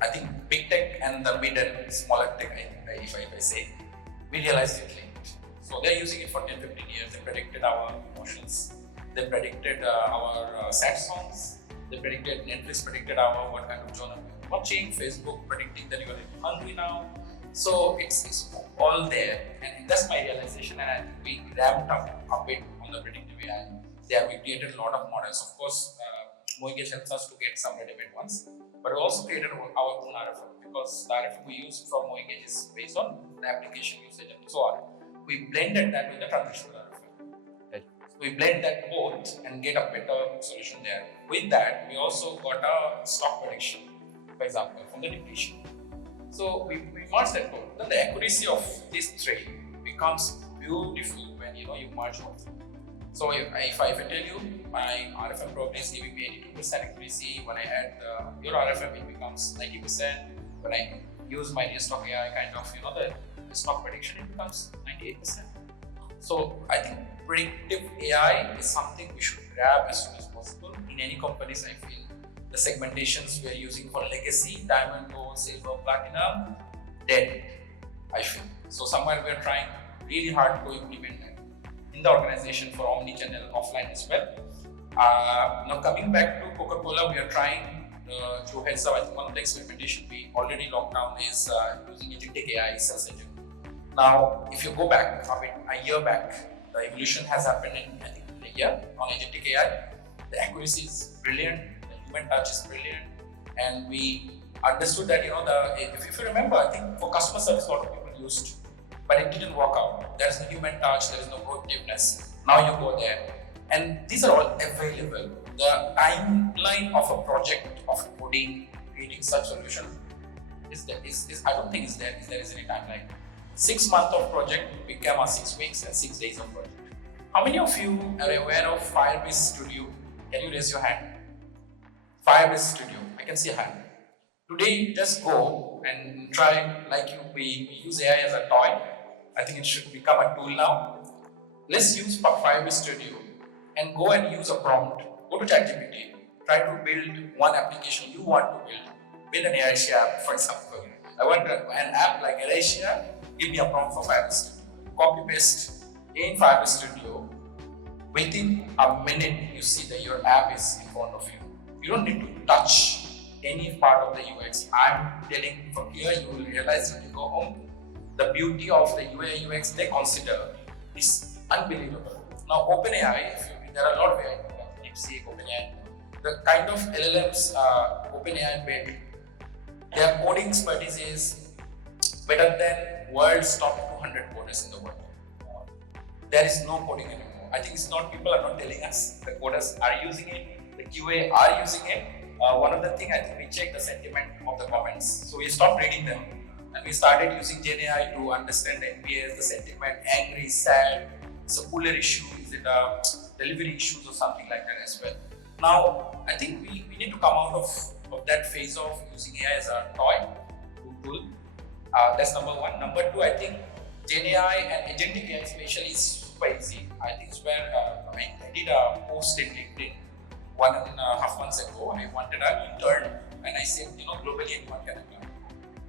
I think big tech and the mid and smaller tech, if I say, we realized it late. So they're using it for 10-15 years. They predicted our emotions. They predicted our sad songs. They predicted, Netflix predicted our what kind of genre we're watching. Facebook predicting that you're hungry now. So it's all there, and that's my realization. And I think we ramped up a bit on the predictive AI. There we created a lot of models. Of course, MoEngage helps us to get some ready-made ones, but we also created our own RFM, because the RFM we use from MoEngage is based on the application usage and so on. We blended that with the transitional RFM. Okay. So we blend that both and get a better solution there. With that, we also got a stock prediction, for example, from the depletion. So we merge that both. Then the accuracy of this three becomes beautiful when you merge both. So if I tell you my RFM probably is giving me 82% accuracy, when I add your RFM it becomes 90%. When I use my stock AI kind of the stock prediction, it becomes 98%. So I think predictive AI is something we should grab as soon as possible. In any companies, I feel the segmentations we are using for legacy, diamond, gold, silver, platinum, dead, I feel. So somewhere we are trying really hard to implement that in the organization for omni-channel offline as well. Now coming back to Coca-Cola, we are trying to heads up. I think one of the experimentation we already locked down is using agentic AI sales engine. Now, if you go back a year back, the evolution has happened in I think a year on agentic AI. The accuracy is brilliant, the human touch is brilliant, and we understood that if you remember, I think for customer service a lot of people used, but it didn't work out. There is no human touch, there is no proactiveness. Now you go there, and these are all available. The timeline of a project of coding, creating such solution is I don't think there is any timeline. 6 months of project became a 6 weeks and 6 days of project. How many of you are aware of Firebase Studio? Can you raise your hand? Firebase Studio, I can see a hand. Today, just go and try, we use AI as a toy. I think it should become a tool now. Let's use Firebase Studio and go and use a prompt. Go to ChatGPT, try to build one application you want to build. Build an AirAsia app, for example. I want an app like AirAsia, give me a prompt for Firebase Studio. Copy paste in Firebase Studio. Within a minute, you see that your app is in front of you. You don't need to touch any part of the UX. I'm telling from here, you will realize when you go home, the beauty of the UI UX they consider is unbelievable. Now, OpenAI, there are a lot of AI, DeepSeek, OpenAI, the kind of LLMs OpenAI built, their coding expertise is better than world's top 200 coders in the world. There is no coding anymore. I think it's not, people are not telling us, the coders are using it, the QA are using it. One of the things, I think we check the sentiment of the comments. So we stopped reading them and we started using Gen AI to understand the NPS, the sentiment, angry, sad, it's a cooler issue, is it a delivery issues or something like that as well. Now, I think we need to come out of that phase of using AI as a toy tool. That's number one. Number two, I think Gen AI and agentic AI especially is super easy. I think it's where I did a post in LinkedIn 1.5 months ago. I wanted an intern and I said, globally anyone can apply.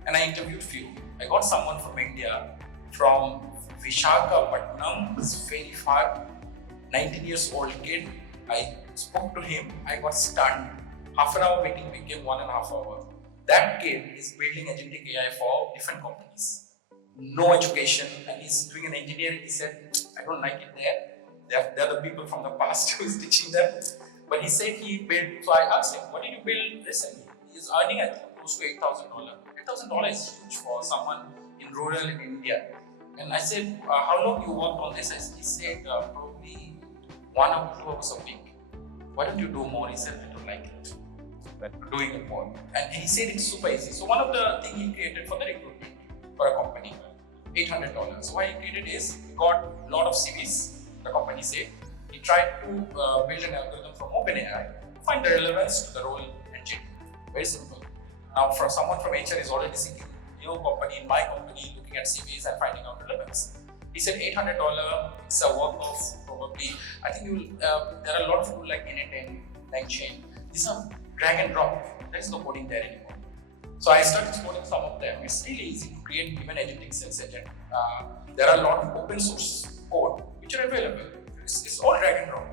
And I interviewed few. I got someone from India, from Visakhapatnam, it's very far, 19 years old kid. I spoke to him, I got stunned. Half an hour meeting became 1.5 hours. That kid is building agentic AI for different companies. No education, and he's doing an engineering. He said, I don't like it there. They're the people from the past who's teaching them. But he said he built, so I asked him, what did you build recently? He's earning, I think, close to $8,000 at $100,000 is huge for someone in rural in India. And I said, how long you worked on this? He said, probably 1 or 2 hours a week. Why don't you do more? He said, I don't like it. But doing it more. And he said it's super easy. So one of the things he created for the recruitment for a company, $800. So what he created is, he got a lot of CVs, the company said. He tried to build an algorithm from OpenAI to find the relevance to the role and gender. Very simple. Now, for someone from HR is already seeking your company, in my company, looking at CVs and finding out relevance. He said $800, it's a work of probably, I think you will, there are a lot of tools like N10, LangChain. These are drag and drop. There is no coding there anymore. So I started coding some of them. It's really easy to create even agentic sales agent. There are a lot of open source code which are available. It's all drag and drop.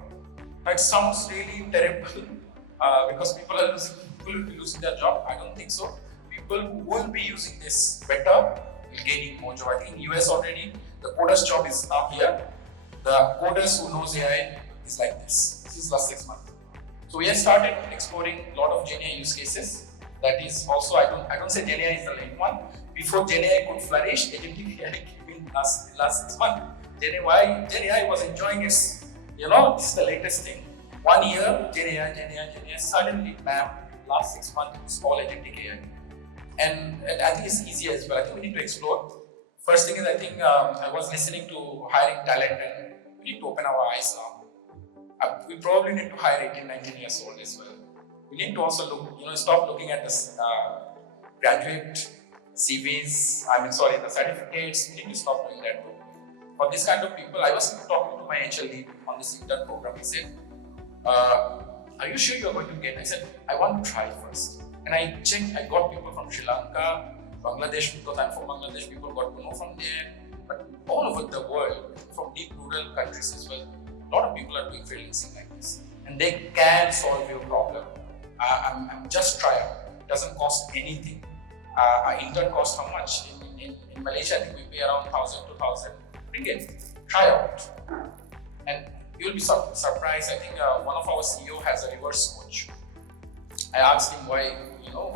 It sounds really terrible because people will be losing their job. I don't think so. People who will be using this better will gaining more job. I think in US already the coder's job is up here. The coders who knows AI is like this. This is last 6 months. So we have started exploring a lot of GenAI use cases. That is also, I don't say GenAI is the main one. Before GenAI could flourish, agentic AI came in last 6 months. GenAI was enjoying its, this is the latest thing. 1 year, GenAI, suddenly, last 6 months, it's all agentic AI. And I think it's easy as well. I think we need to explore. First thing is, I think I was listening to hiring talent, and we need to open our eyes now. We probably need to hire 18, 19 years old as well. We need to also look, stop looking at this graduate CVs, the certificates. We need to stop doing that. For this kind of people, I was talking to my HR lead on this intern program. He said, are you sure you're going to get? I said, I want to try first. And I checked, I got people from Sri Lanka, Bangladesh, because I'm from Bangladesh, people got to know from there. But all over the world, from deep rural countries as well, a lot of people are doing freelancing like this. And they can solve your problem. I'm just try out. It doesn't cost anything. Our intern costs how much? In Malaysia, I think we pay around 1,000, 2,000 ringgit. Try out. And you'll be surprised. I think one of our CEO has a reverse coach. I asked him why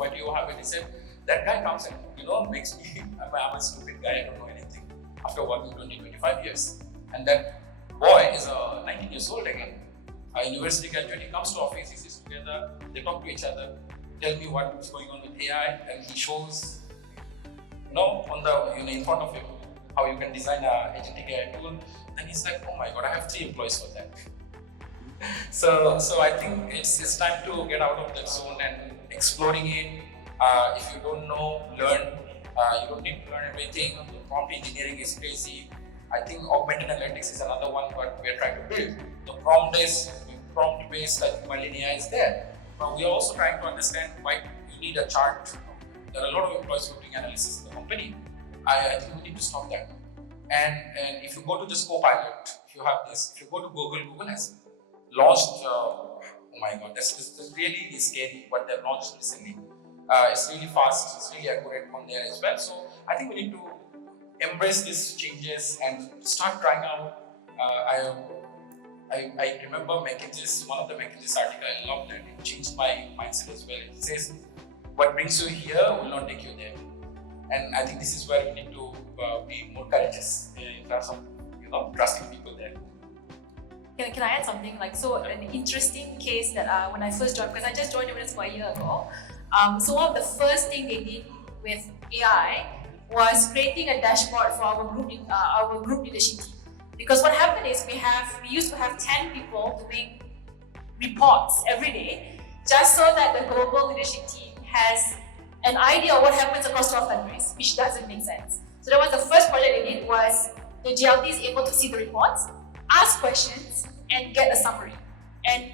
do you have it? He said, that guy comes and, makes me, I'm a stupid guy, I don't know anything. After working 20, 25 years. And that boy is 19 years old again. A university graduate, he comes to office, he sits together, they talk to each other, tell me what's going on with AI, and he shows, on the, in front of him, how you can design an agentic AI tool. Then he's like, oh my God, I have 3 employees for that. So I think it's time to get out of that zone and exploring it. If you don't know, learn. You don't need to learn everything. Prompt engineering is crazy. I think augmented analytics is another one, but we are trying to build. The prompt-based linear is there. But we are also trying to understand why you need a chart. There are a lot of employees who are doing analysis in the company. I think we need to stop that. And if you go to just Copilot, if you have this, if you go to Google has launched, oh my God, this really is scary what they've launched recently. It's really fast, it's really accurate on there as well. So I think we need to embrace these changes and start trying out. I remember MoEngage, one of the MoEngage articles, I loved it. It changed my mindset as well. It says, what brings you here will not take you there. And I think this is where we need to be more courageous in terms of trusting people there. Can I add something? An interesting case that when I first joined, because I just joined Domino for a year ago. So one of the first thing they did with AI was creating a dashboard for our group leadership team. Because what happened is we used to have 10 people doing reports every day, just so that the global leadership team has an idea of what happens across 12 countries, which doesn't make sense. So that was the first project they did, was the GLT is able to see the reports, ask questions, and get a summary, and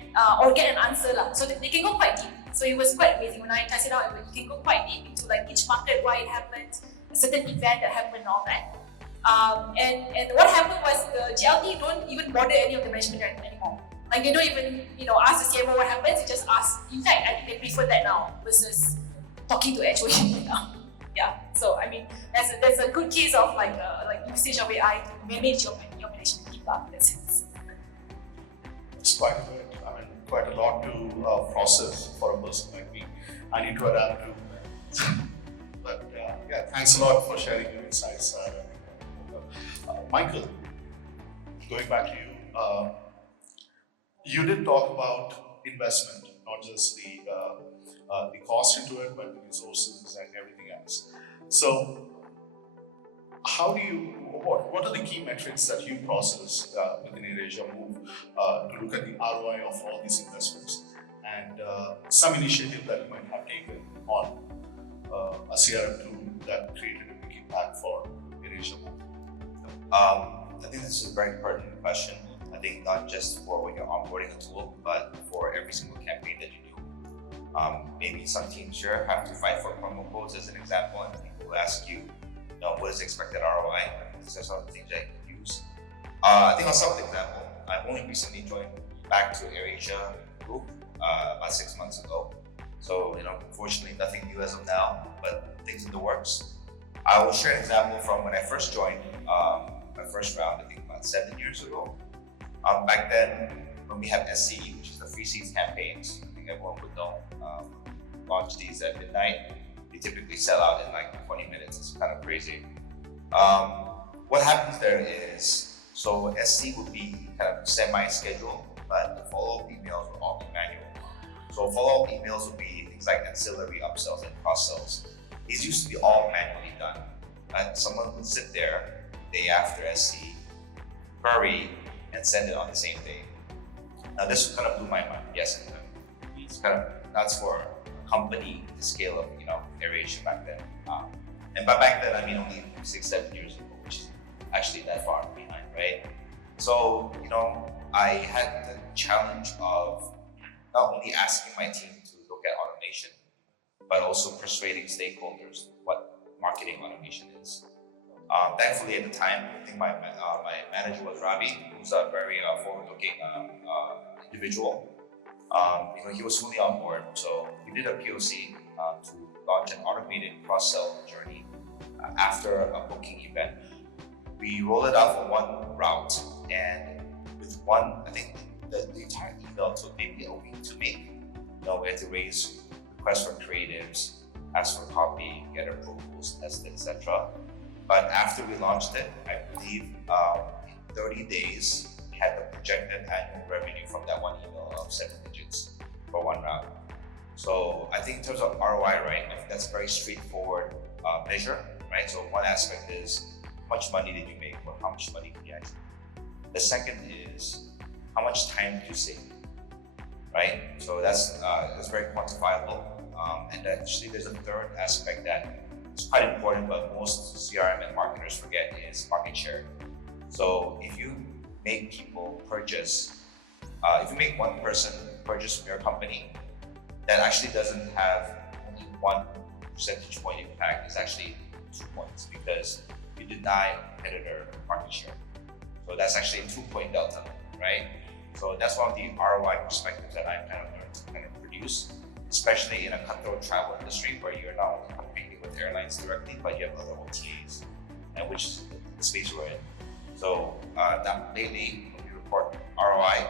or get an answer so that they can go quite deep. So it was quite amazing when I tested it out. You can go quite deep into each market, why it happened, a certain event that happened, and all that. And what happened was the GLT don't even bother any of the management anymore. They don't even ask the CMO what happens. They just ask. In fact, I think they prefer that now versus talking to HOD now. Yeah. So I mean, that's a good case of usage of AI to manage your management team in that sense. It's quite good. Quite a lot to process for a person like me. I need to adapt to. But Yeah, thanks a lot for sharing your insights. Michael, going back to you, you did talk about investment, not just the cost into it, but the resources and everything else. So, how do you? What are the key metrics that you process within AirAsia Move to look at the ROI of all these investments, and some initiative that you might have taken on a CRM tool that created a big impact for AirAsia Move? I think this is a very pertinent question. I think not just for when you're onboarding a tool, but for every single campaign that you do. Maybe some teams here have to fight for promo codes as an example, and people will ask you, what is the expected ROI? These are some of the things that you use. I think I'll start with an example. I've only recently joined back to AirAsia Group about 6 months ago. So, unfortunately, nothing new as of now, but things in the works. I will share an example from when I first joined, my first round, I think about 7 years ago. Back then, when we have SCE, which is the free seats campaigns, I think everyone would know, launch these at midnight. They typically sell out in like 20 minutes. It's kind of crazy. What happens there is, so SC would be kind of semi-scheduled, but the follow-up emails will all be manual. So follow-up emails would be things like ancillary upsells and cross-sells. These used to be all manually done. Someone would sit there day after SC, query, and send it on the same day. Now this kind of blew my mind. Yes, it's kind of that's for a company the scale of AirAsia back then. And by back then I mean only 6-7 years ago, which is actually that far behind, right? So I had the challenge of not only asking my team to look at automation, but also persuading stakeholders what marketing automation is. Thankfully, at the time, I think my manager was Ravi, who's a very forward-looking individual. He was fully on board. So we did a POC to launch an automated cross-sell journey after a booking event. We rolled it out for one route, and with one, I think the entire email took maybe a week to make. We had to raise requests for creatives, ask for copy, get approvals, test it, etc. But after we launched it, I believe in 30 days, we had the projected annual revenue from that one email of 7 digits for one round. So I think in terms of ROI, right, I think that's a very straightforward measure, right? So one aspect is how much money did you make, or how much money did you actually make? The second is how much time did you save, right? So that's very quantifiable. And actually there's a third aspect that is quite important, but most CRM and marketers forget, is market share. So if you make people purchase, if you make one person purchase from your company, that actually doesn't have only 1 percentage point impact, it's actually 2 points, because you deny competitor market share. So that's actually a 2-point delta, right? So that's one of the ROI perspectives that I kind of learned to kind of produce, especially in a cutthroat travel industry where you're not only competing with airlines directly, but you have other OTAs, and which is the space we're in. So that lately, when we report ROI,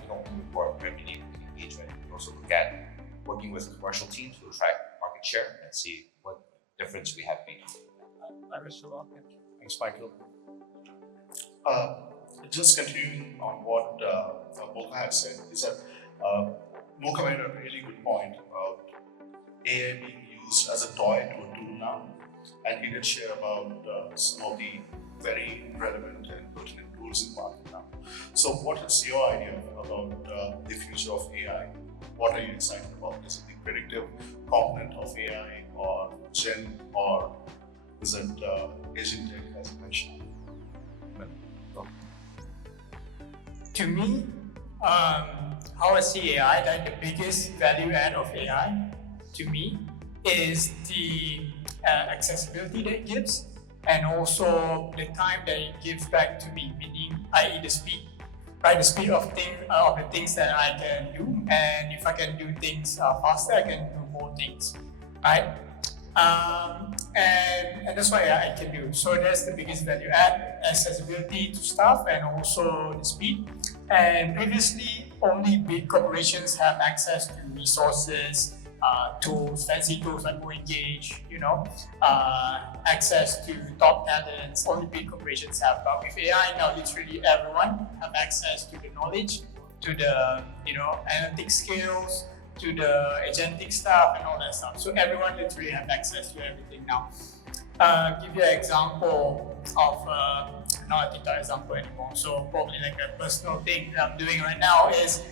we don't only report revenue and engagement. We also look at working with commercial teams to track market share and see what difference we have made. Thanks, Michael. Just continuing on what Mocha has said, is that Mocha made a really good point about AI being used as a toy to a tool now, and he did share about some of the very relevant and pertinent tools in the market now. So what is your idea about the future of AI? What are you excited about? Is it the predictive component of AI, or Gen, or is it agent tech, as you mentioned? To me, how I see AI, that the biggest value add of AI to me is the accessibility that it gives, and also the time that it gives back to me, meaning i.e. the speed, right? The speed of the things that I can do, and if I can do things faster, I can do more things, right? And that's what I can do. So that's the biggest value add: accessibility to stuff and also the speed. And previously, only big corporations have access to resources, tools, fancy tools like MoEngage, access to top talents, only big corporations have. But with AI now, literally everyone have access to the knowledge, to the analytic skills, to the agentic stuff and all that stuff. So everyone literally have access to everything now. Give you an example of not a TikTok example anymore. So probably like a personal thing that I'm doing right now is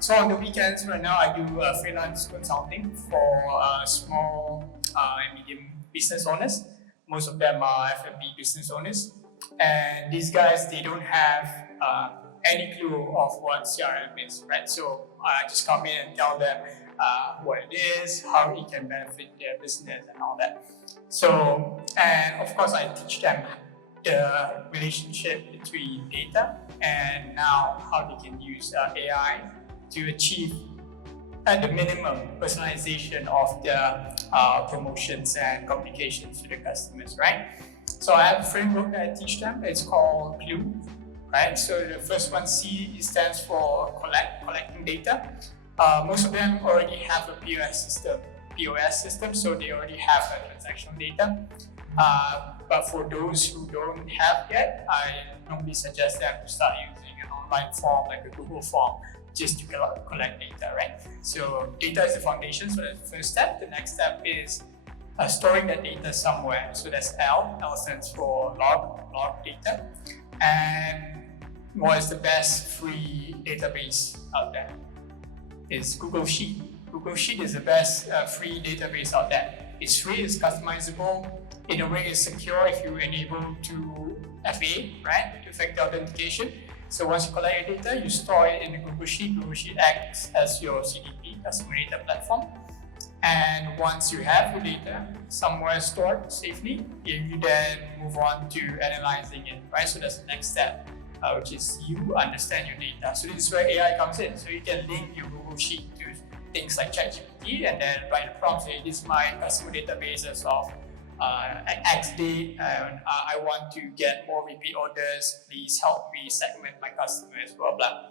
so on the weekends right now I do freelance consulting for small and medium business owners. Most of them are F&B business owners, and these guys, they don't have any clue of what CRM is, right? So I just come in and tell them what it is, how it can benefit their business and all that. So, and of course I teach them the relationship between data and now how they can use AI to achieve at the minimum personalization of their promotions and communications to the customers, right? So I have a framework that I teach them. It's called Clue, right? So the first one, C, stands for collecting data. Most of them already have a POS system, so they already have a transactional data. But for those who don't have yet, I normally suggest them to start using an online form like a Google form just to collect data, right? So data is the foundation, so that's the first step. The next step is storing that data somewhere. So that's L. L stands for log data. And what is the best free database out there? Is Google Sheet. Google Sheet is the best free database out there. It's free, it's customizable, in a way it's secure if you enable to FA, right? Two-factor authentication. So once you collect your data, you store it in the Google Sheet. Google Sheet acts as your CDP, customer data platform. And once you have your data somewhere stored safely, you then move on to analyzing it, right? So that's the next step, which is you understand your data. So this is where AI comes in. So you can link your Google Sheet to things like ChatGPT and then write a prompt, say, this is my customer database as of X date, and I want to get more repeat orders. Please help me segment my customers, blah blah.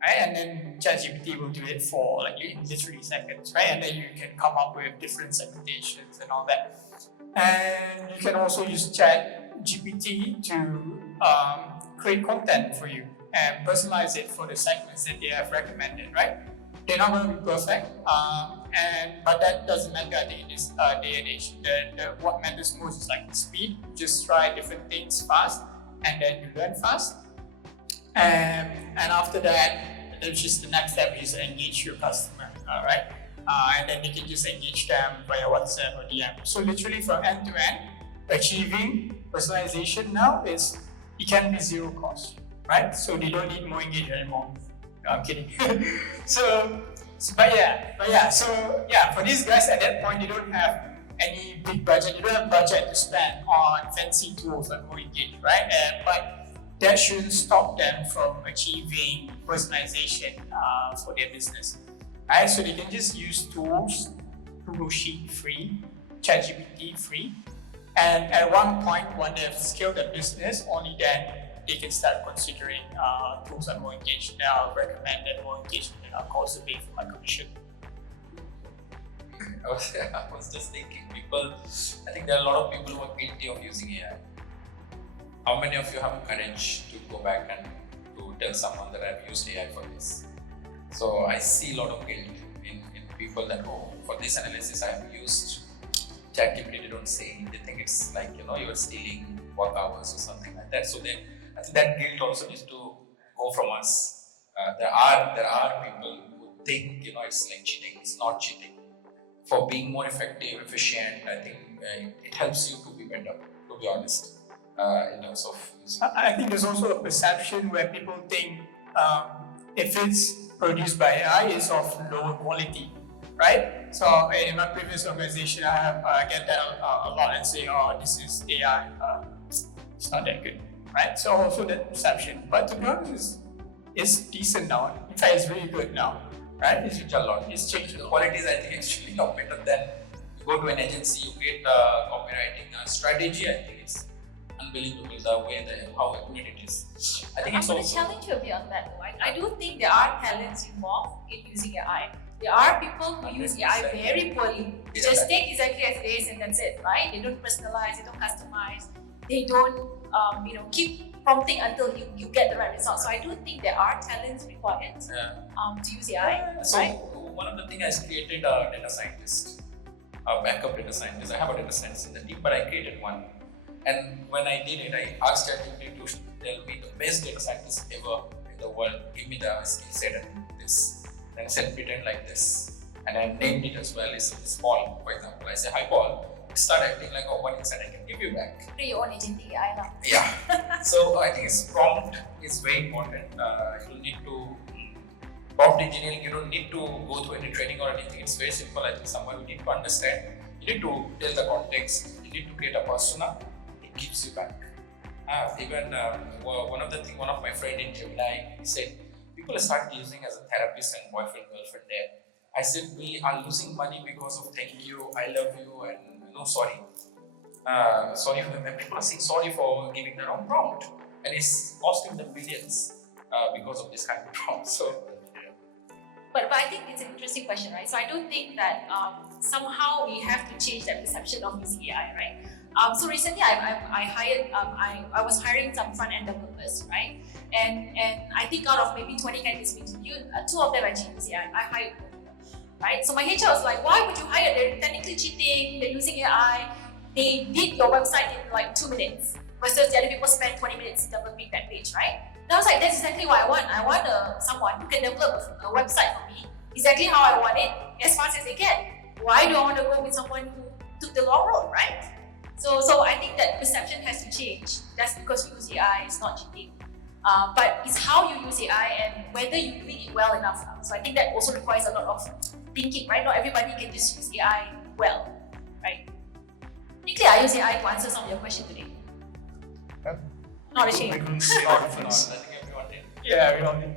Right? And then ChatGPT will do it for like in literally seconds, right? And then you can come up with different segmentations and all that. And you can also use ChatGPT to create content for you and personalize it for the segments that they have recommended, right? They're not going to be perfect, but that doesn't matter in this day and age. What matters most is like speed. Just try different things fast, and then you learn fast. And after that, there's just the next step is engage your customer, right? And then you can just engage them via WhatsApp or DM. So literally from end to end, achieving personalization now it can be zero cost, right? So they don't need MoEngage anymore. No, I'm kidding. For these guys at that point, you don't have any big budget. You don't have budget to spend on fancy tools like MoEngage, right? But that shouldn't stop them from achieving personalization for their business, right? So they can just use tools, Google Sheet free, ChatGPT free, and at one point when they've scaled their business, only then they can start considering tools like MoEngage. Now I recommend that MoEngage calls the pay for my commission. I was just thinking, I think there are a lot of people who are guilty of using AI. How many of you have courage to go back and to tell someone that I've used AI for this? So I see a lot of guilt in people that, for this analysis I have used ChatGPT. They don't say, they think it's like, you're stealing work hours or something like that. So then I think that guilt also needs to go from us. There are people who think, it's like cheating. It's not cheating. For being more effective, efficient, I think it helps you to be better, to be honest, in terms of using. I think there's also a perception where people think if it's produced by AI, it's of lower quality, right? So in my previous organization, I get that a lot and say, this is AI, it's not that good, right? So also that perception. But to be honest, it's decent now. In fact, it's really good now. Right? It's changed a lot. It's changed. The qualities, I think, actually not better than you go to an agency, you get copywriting strategy. I think it's unbelievable the way how accurate it is. I think I'm going to challenge you a bit on that, though. I do think there are talents involved in using AI. There are people who use AI 100%. very poorly. They Yeah. just take exactly as it is and that's it, right? They don't personalize, they don't customize, they don't keep prompting until you get the right result. So I do think there are talents required to use AI, So right? one of the things I created a data scientist, a backup data scientist. I have a data scientist in the team, but I created one. And when I did it, I asked ChatGPT to tell me the best data scientist ever in the world. Give me the skill set and this. And I said pretend like this. And I named it as well. It's Paul, for example. I say, hi Paul. Start acting like one insight I can give you back. Create your own agentic AI now. Yeah. So I think prompt is very important. You need to prompt engineering. You don't need to go through any training or anything. It's very simple. I think someone you need to understand. You need to tell the context. You need to create a persona. It gives you back. One of my friend in Gemini, he said people start using as a therapist and boyfriend girlfriend there. I said we are losing money because of thank you, I love you, and no sorry. Sorry for them. People are saying sorry for giving the wrong prompt, and it's costing them millions because of this kind of prompt. So, But I think it's an interesting question, right? So I do think that somehow we have to change that perception of using AI, right? So recently I was hiring some front-end developers, right? And I think out of maybe 20 candidates we interviewed, 2 of them actually use AI. I hired them. Right? So my HR was like, why would you hire? They're technically cheating, they're using AI. They did your website in like 2 minutes versus the other people spend 20 minutes developing that page, right? And I was like, that's exactly what I want. I want someone who can develop a website for me exactly how I want it, as fast as they can. Why do I want to go with someone who took the long road, right? So I think that perception has to change. That's because you use AI, it's not cheating. But it's how you use AI and whether you're doing it well enough. So I think that also requires a lot of thinking, right? Not everybody can just use AI well, right? Nikhil, I use AI to answer some of your questions today. Yeah. Not We ashamed. couldn't see the difference. I think everyone did. Yeah, everyone did.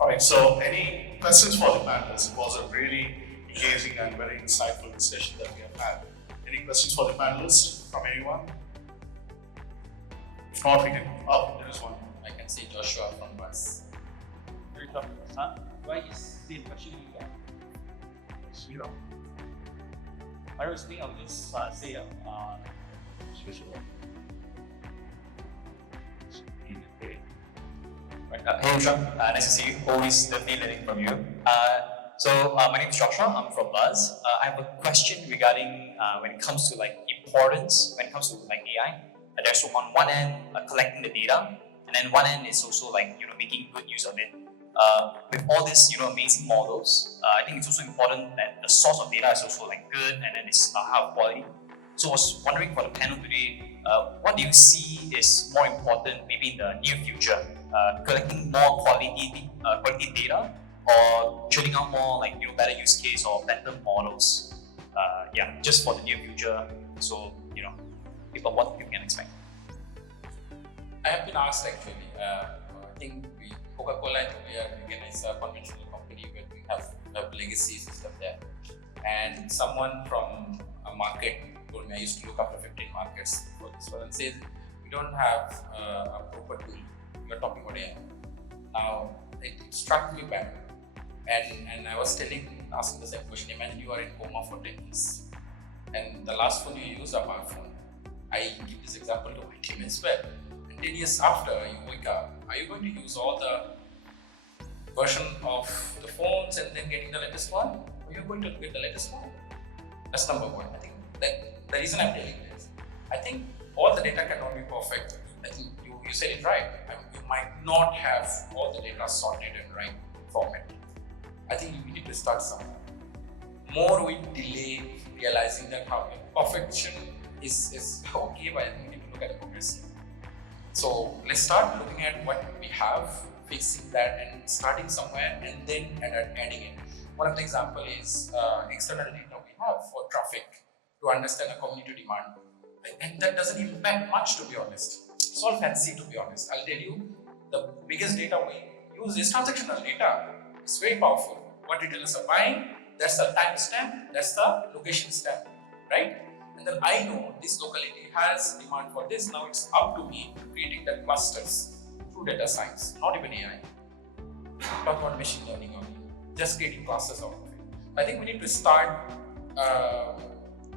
Alright, so any questions for the panelists? It was a really engaging and very insightful discussion that we have had. Any questions for the panelists from anyone? If not, we can. Oh, there is one. I can see Joshua from Bus. Why is the question you got? You know. I was thinking of this say special. Hey Usha, nice to see you. Always definitely learning from you. My name is Joshua. I'm from Buzz. I have a question regarding when it comes to like importance, when it comes to like AI. There's on one end collecting the data, and then one end is also like making good use of it. With all these amazing models, I think it's also important that the source of data is also like good and then it's high quality. So I was wondering for the panel today, what do you see is more important maybe in the near future? Collecting more quality data, or churning out more like better use case or better models? Just for the near future. So people what you can expect. I have been asked actually. I think Coca-Cola, I think we are recognized a conventional company where we have legacy system there. And someone from a market told me I used to look after 15 markets for this one and says we don't have a proper tool. We are talking about AI. Now it struck me back, and I was asking the same question. Imagine you are in coma for 10 years, and the last phone you use a smartphone. I give this example to my team as well. And 10 years after you wake up, are you going to use all the version of the phones and then getting the latest one? Or are you going to get the latest one? That's number one. I think that the reason I'm telling this, I think all the data cannot be perfect. I think you said it right. You might not have all the data sorted and right format. I think we need to start somewhere. More we delay realizing that how perfection is okay, but I think we need to look at the progressive. So let's start looking at what we have, fixing that, and starting somewhere, and then adding it. One of the example is external data we have for traffic to understand a community demand, and that doesn't impact much, to be honest. It's all fancy, to be honest. I'll tell you, the biggest data we use is transactional data. It's very powerful. What retailers are buying, that's the timestamp, that's the location stamp, right? And then I know this locality has demand for this. Now it's up to me creating the clusters through data science, not even AI. Talk about machine learning only. just creating classes out of it. I think we need to start.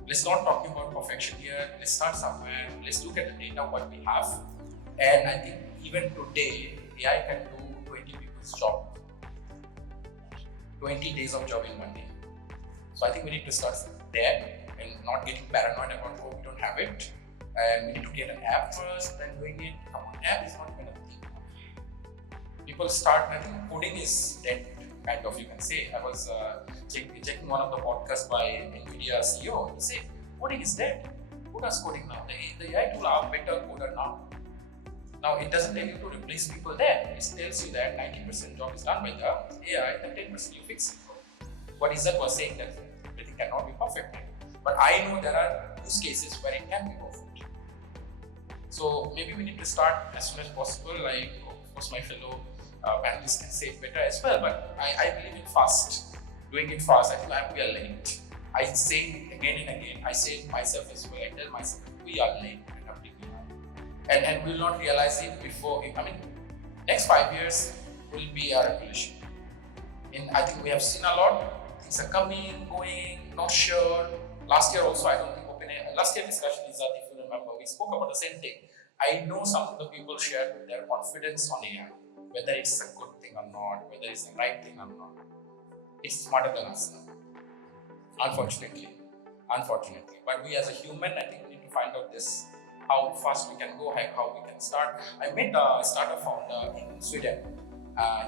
Let's not talk about perfection here. Let's start somewhere. Let's look at the data, what we have. And I think even today, AI can do 20 people's job. 20 days of job in one day. So I think we need to start there and not getting paranoid about, oh, we don't have it. And we need to get an app first, then doing it. Come on, app is not kind of thing. People start, I think coding is dead, kind of, you can say. I was checking one of the podcasts by NVIDIA CEO. He said, coding is dead. Who does coding now? The AI tool are better coder now. Now, it doesn't tell you to replace people there. It tells you that 90% job is done by the AI, and 10% you fix it. What Izzat was saying, that everything cannot be perfect. But I know there are use cases where it can be perfect. So maybe we need to start as soon as possible. Like, of course, my fellow panelists can say it better as well, but I believe in fast. Doing it fast, I think we are late. I say it again and again. I say it myself as well. I tell myself, we are late. And we will not realize it before. I mean, next 5 years will be a revolution. And I think we have seen a lot. Things are coming, going, not sure. Last year also, I don't think last year discussion is that, if you remember, we spoke about the same thing. I know some of the people shared their confidence on AI, whether it's a good thing or not, whether it's the right thing or not. It's smarter than us now. Unfortunately. But we as a human, I think we need to find out this, how fast we can go, how we can start. I met a startup founder in Sweden.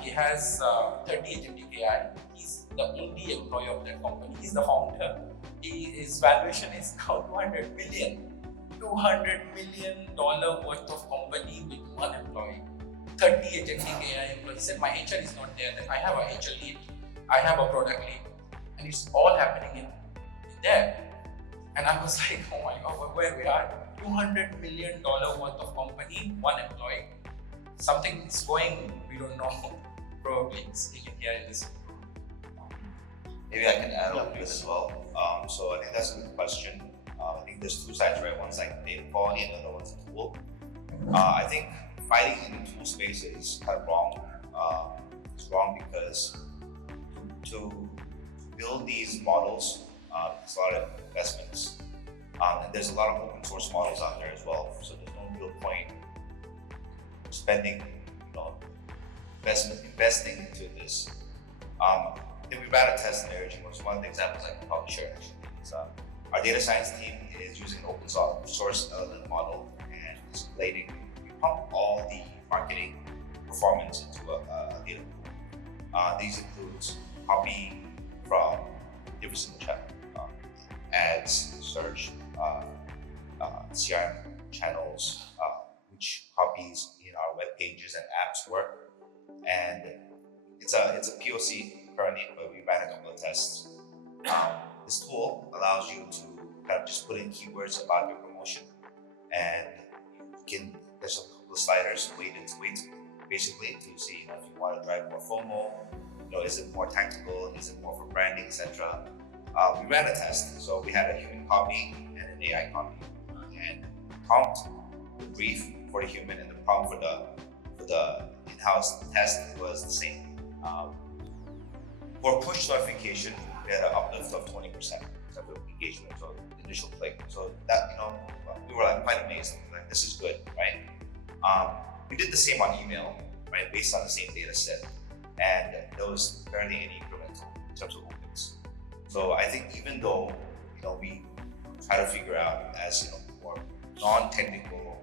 He has 30 agentic AI. He's the only employee of that company. He's the founder. His valuation is now $200 million. $200 million worth of company with one employee. 30 agentic AI employees. He said, my HR is not there. Then I have a HR lead. I have a product lead. And it's all happening in there. And I was like, oh my God, where we are? $200 million worth of company, one employee. Something is going, we don't know. Probably speaking here in this. Maybe I can add on to it as well. So I think that's a good question. I think there's two sides, right? One's like data quality and the other one's the tool. I think fighting in the tool space is kind of wrong. It's wrong because to build these models, there's a lot of investments. And there's a lot of open source models out there as well. So there's no real point spending, investing into this. Then we ran a test in AirAsia Move. So one of the examples I can probably share actually is our data science team is using an open source LLM model and is collating. We pump all the marketing performance into a data pool. These includes copy from every single channel, ads, search, CRM channels, which copies in our web pages and apps work. And it's a POC currently, but we ran a couple of tests. This tool allows you to kind of just put in keywords about your promotion, and there's a couple of sliders, weight basically to see if you want to drive more FOMO, is it more tactical, is it more for branding, etc. We ran a test, so we had a human copy and an AI copy, and prompt, the brief for the human and the prompt for the in-house test was the same. For push notification, we had an uplift of 20% of engagement, so initial click. So that, we were quite amazed. Like, this is good, right? We did the same on email, right? Based on the same data set, and there was barely any incremental in terms of opens. So I think even though, we try to figure out as, more non-technical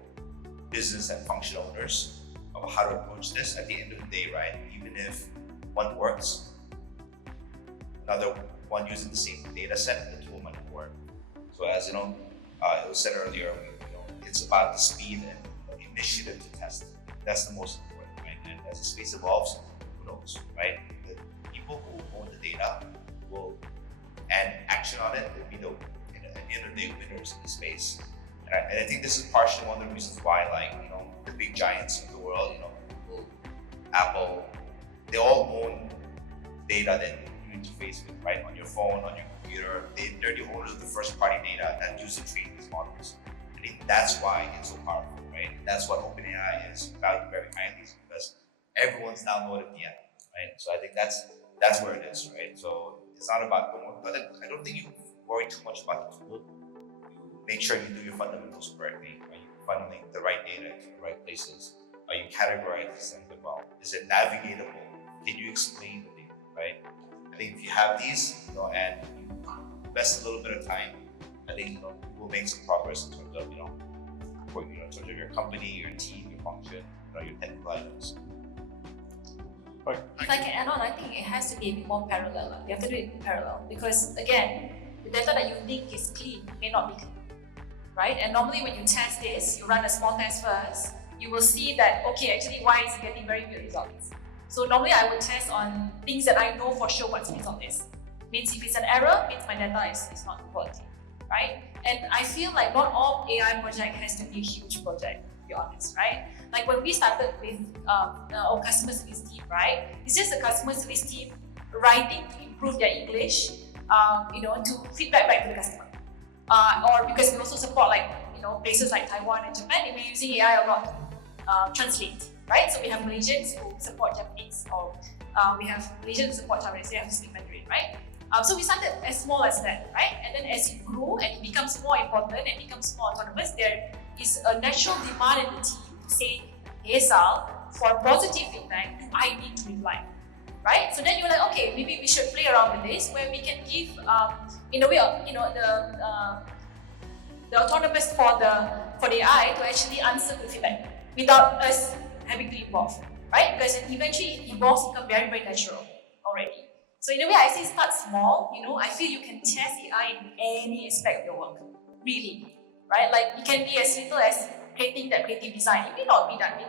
business and function owners of how to approach this, at the end of the day, right? Even if one works, another one using the same data set, the tool might not work. So as it was said earlier, it's about the speed and initiative to test. That's the most important, right? And as the space evolves, who knows, right? The people who own the data will, and action on it, will be at the end of the day, winners in the space. And I think this is partially one of the reasons why, the big giants of the world, Google, Apple, they all own data that you interface with, right? On your phone, on your computer. They're the owners of the first party data that use to train these models. I think that's why it's so powerful, right? And that's what OpenAI is valued very highly, because everyone's downloaded the app, right? So I think that's that's where it is, right? So it's not about, I don't think you worry too much about the tool. Make sure you do your fundamentals correctly. Are you funneling the right data to the right places? Are you categorizing them well? Is it navigatable? Can you explain the data, right? I think if you have these, and you invest a little bit of time, I think you will make some progress in terms of in terms of your company, your team, your function, your technical items. If I can add on, I think it has to be a bit more parallel. You have to do it in parallel because again, the data that you think is clean may not be clean, right? And normally when you test this, you run a small test first, you will see that, okay, actually why is it getting very good results? So normally I would test on things that I know for sure what the result is. Means if it's an error, means my data is not quality, right? And I feel like not all AI project has to be a huge project, to be honest, right? Like when we started with our customer service team, right? It's just the customer service team writing to improve their English, to feedback back to the customer. Or because we also support places like Taiwan and Japan, we're using AI a lot to translate, right? So we have Malaysians who support Japanese, or we have Malaysians who support Taiwanese, they have to speak Mandarin, right? So we started as small as that, right? And then as you grow and it becomes more important and becomes more autonomous, there is a natural demand in the team to say, hey Sal, for positive feedback, do I need to reply? Right? So then you're like, okay, maybe we should play around with this where we can give, in a way, the autonomous for the AI to actually answer the feedback without us having to involve, right? Because eventually it evolves to become very, very natural already. So in a way, I say start small. I feel you can test AI in any aspect of your work, really, right? Like it can be as little as creating that creative design. It may not be that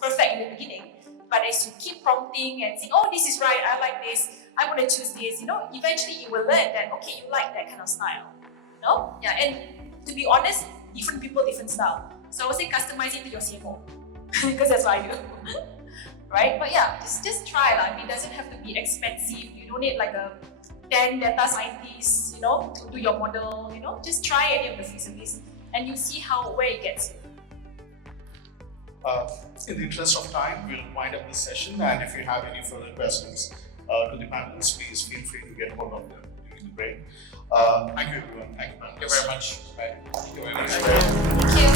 perfect in the beginning, but as you keep prompting and saying, oh, this is right, I like this, I want to choose this, eventually you will learn that, okay, you like that kind of style, Yeah, and to be honest, different people, different style. So I would say customize it to your CMO, because that's what I do, right? But yeah, just try. It doesn't have to be expensive. You don't need like a 10 data scientists, to do your model, just try any of the feasibilities and you see where it gets you. In the interest of time, we'll wind up this session, and if you have any further questions to the panelists, please feel free to get hold of them during the break. Thank you, everyone. Thank you, panelists. Thank you very much. Bye. Thank you very much. Thank you.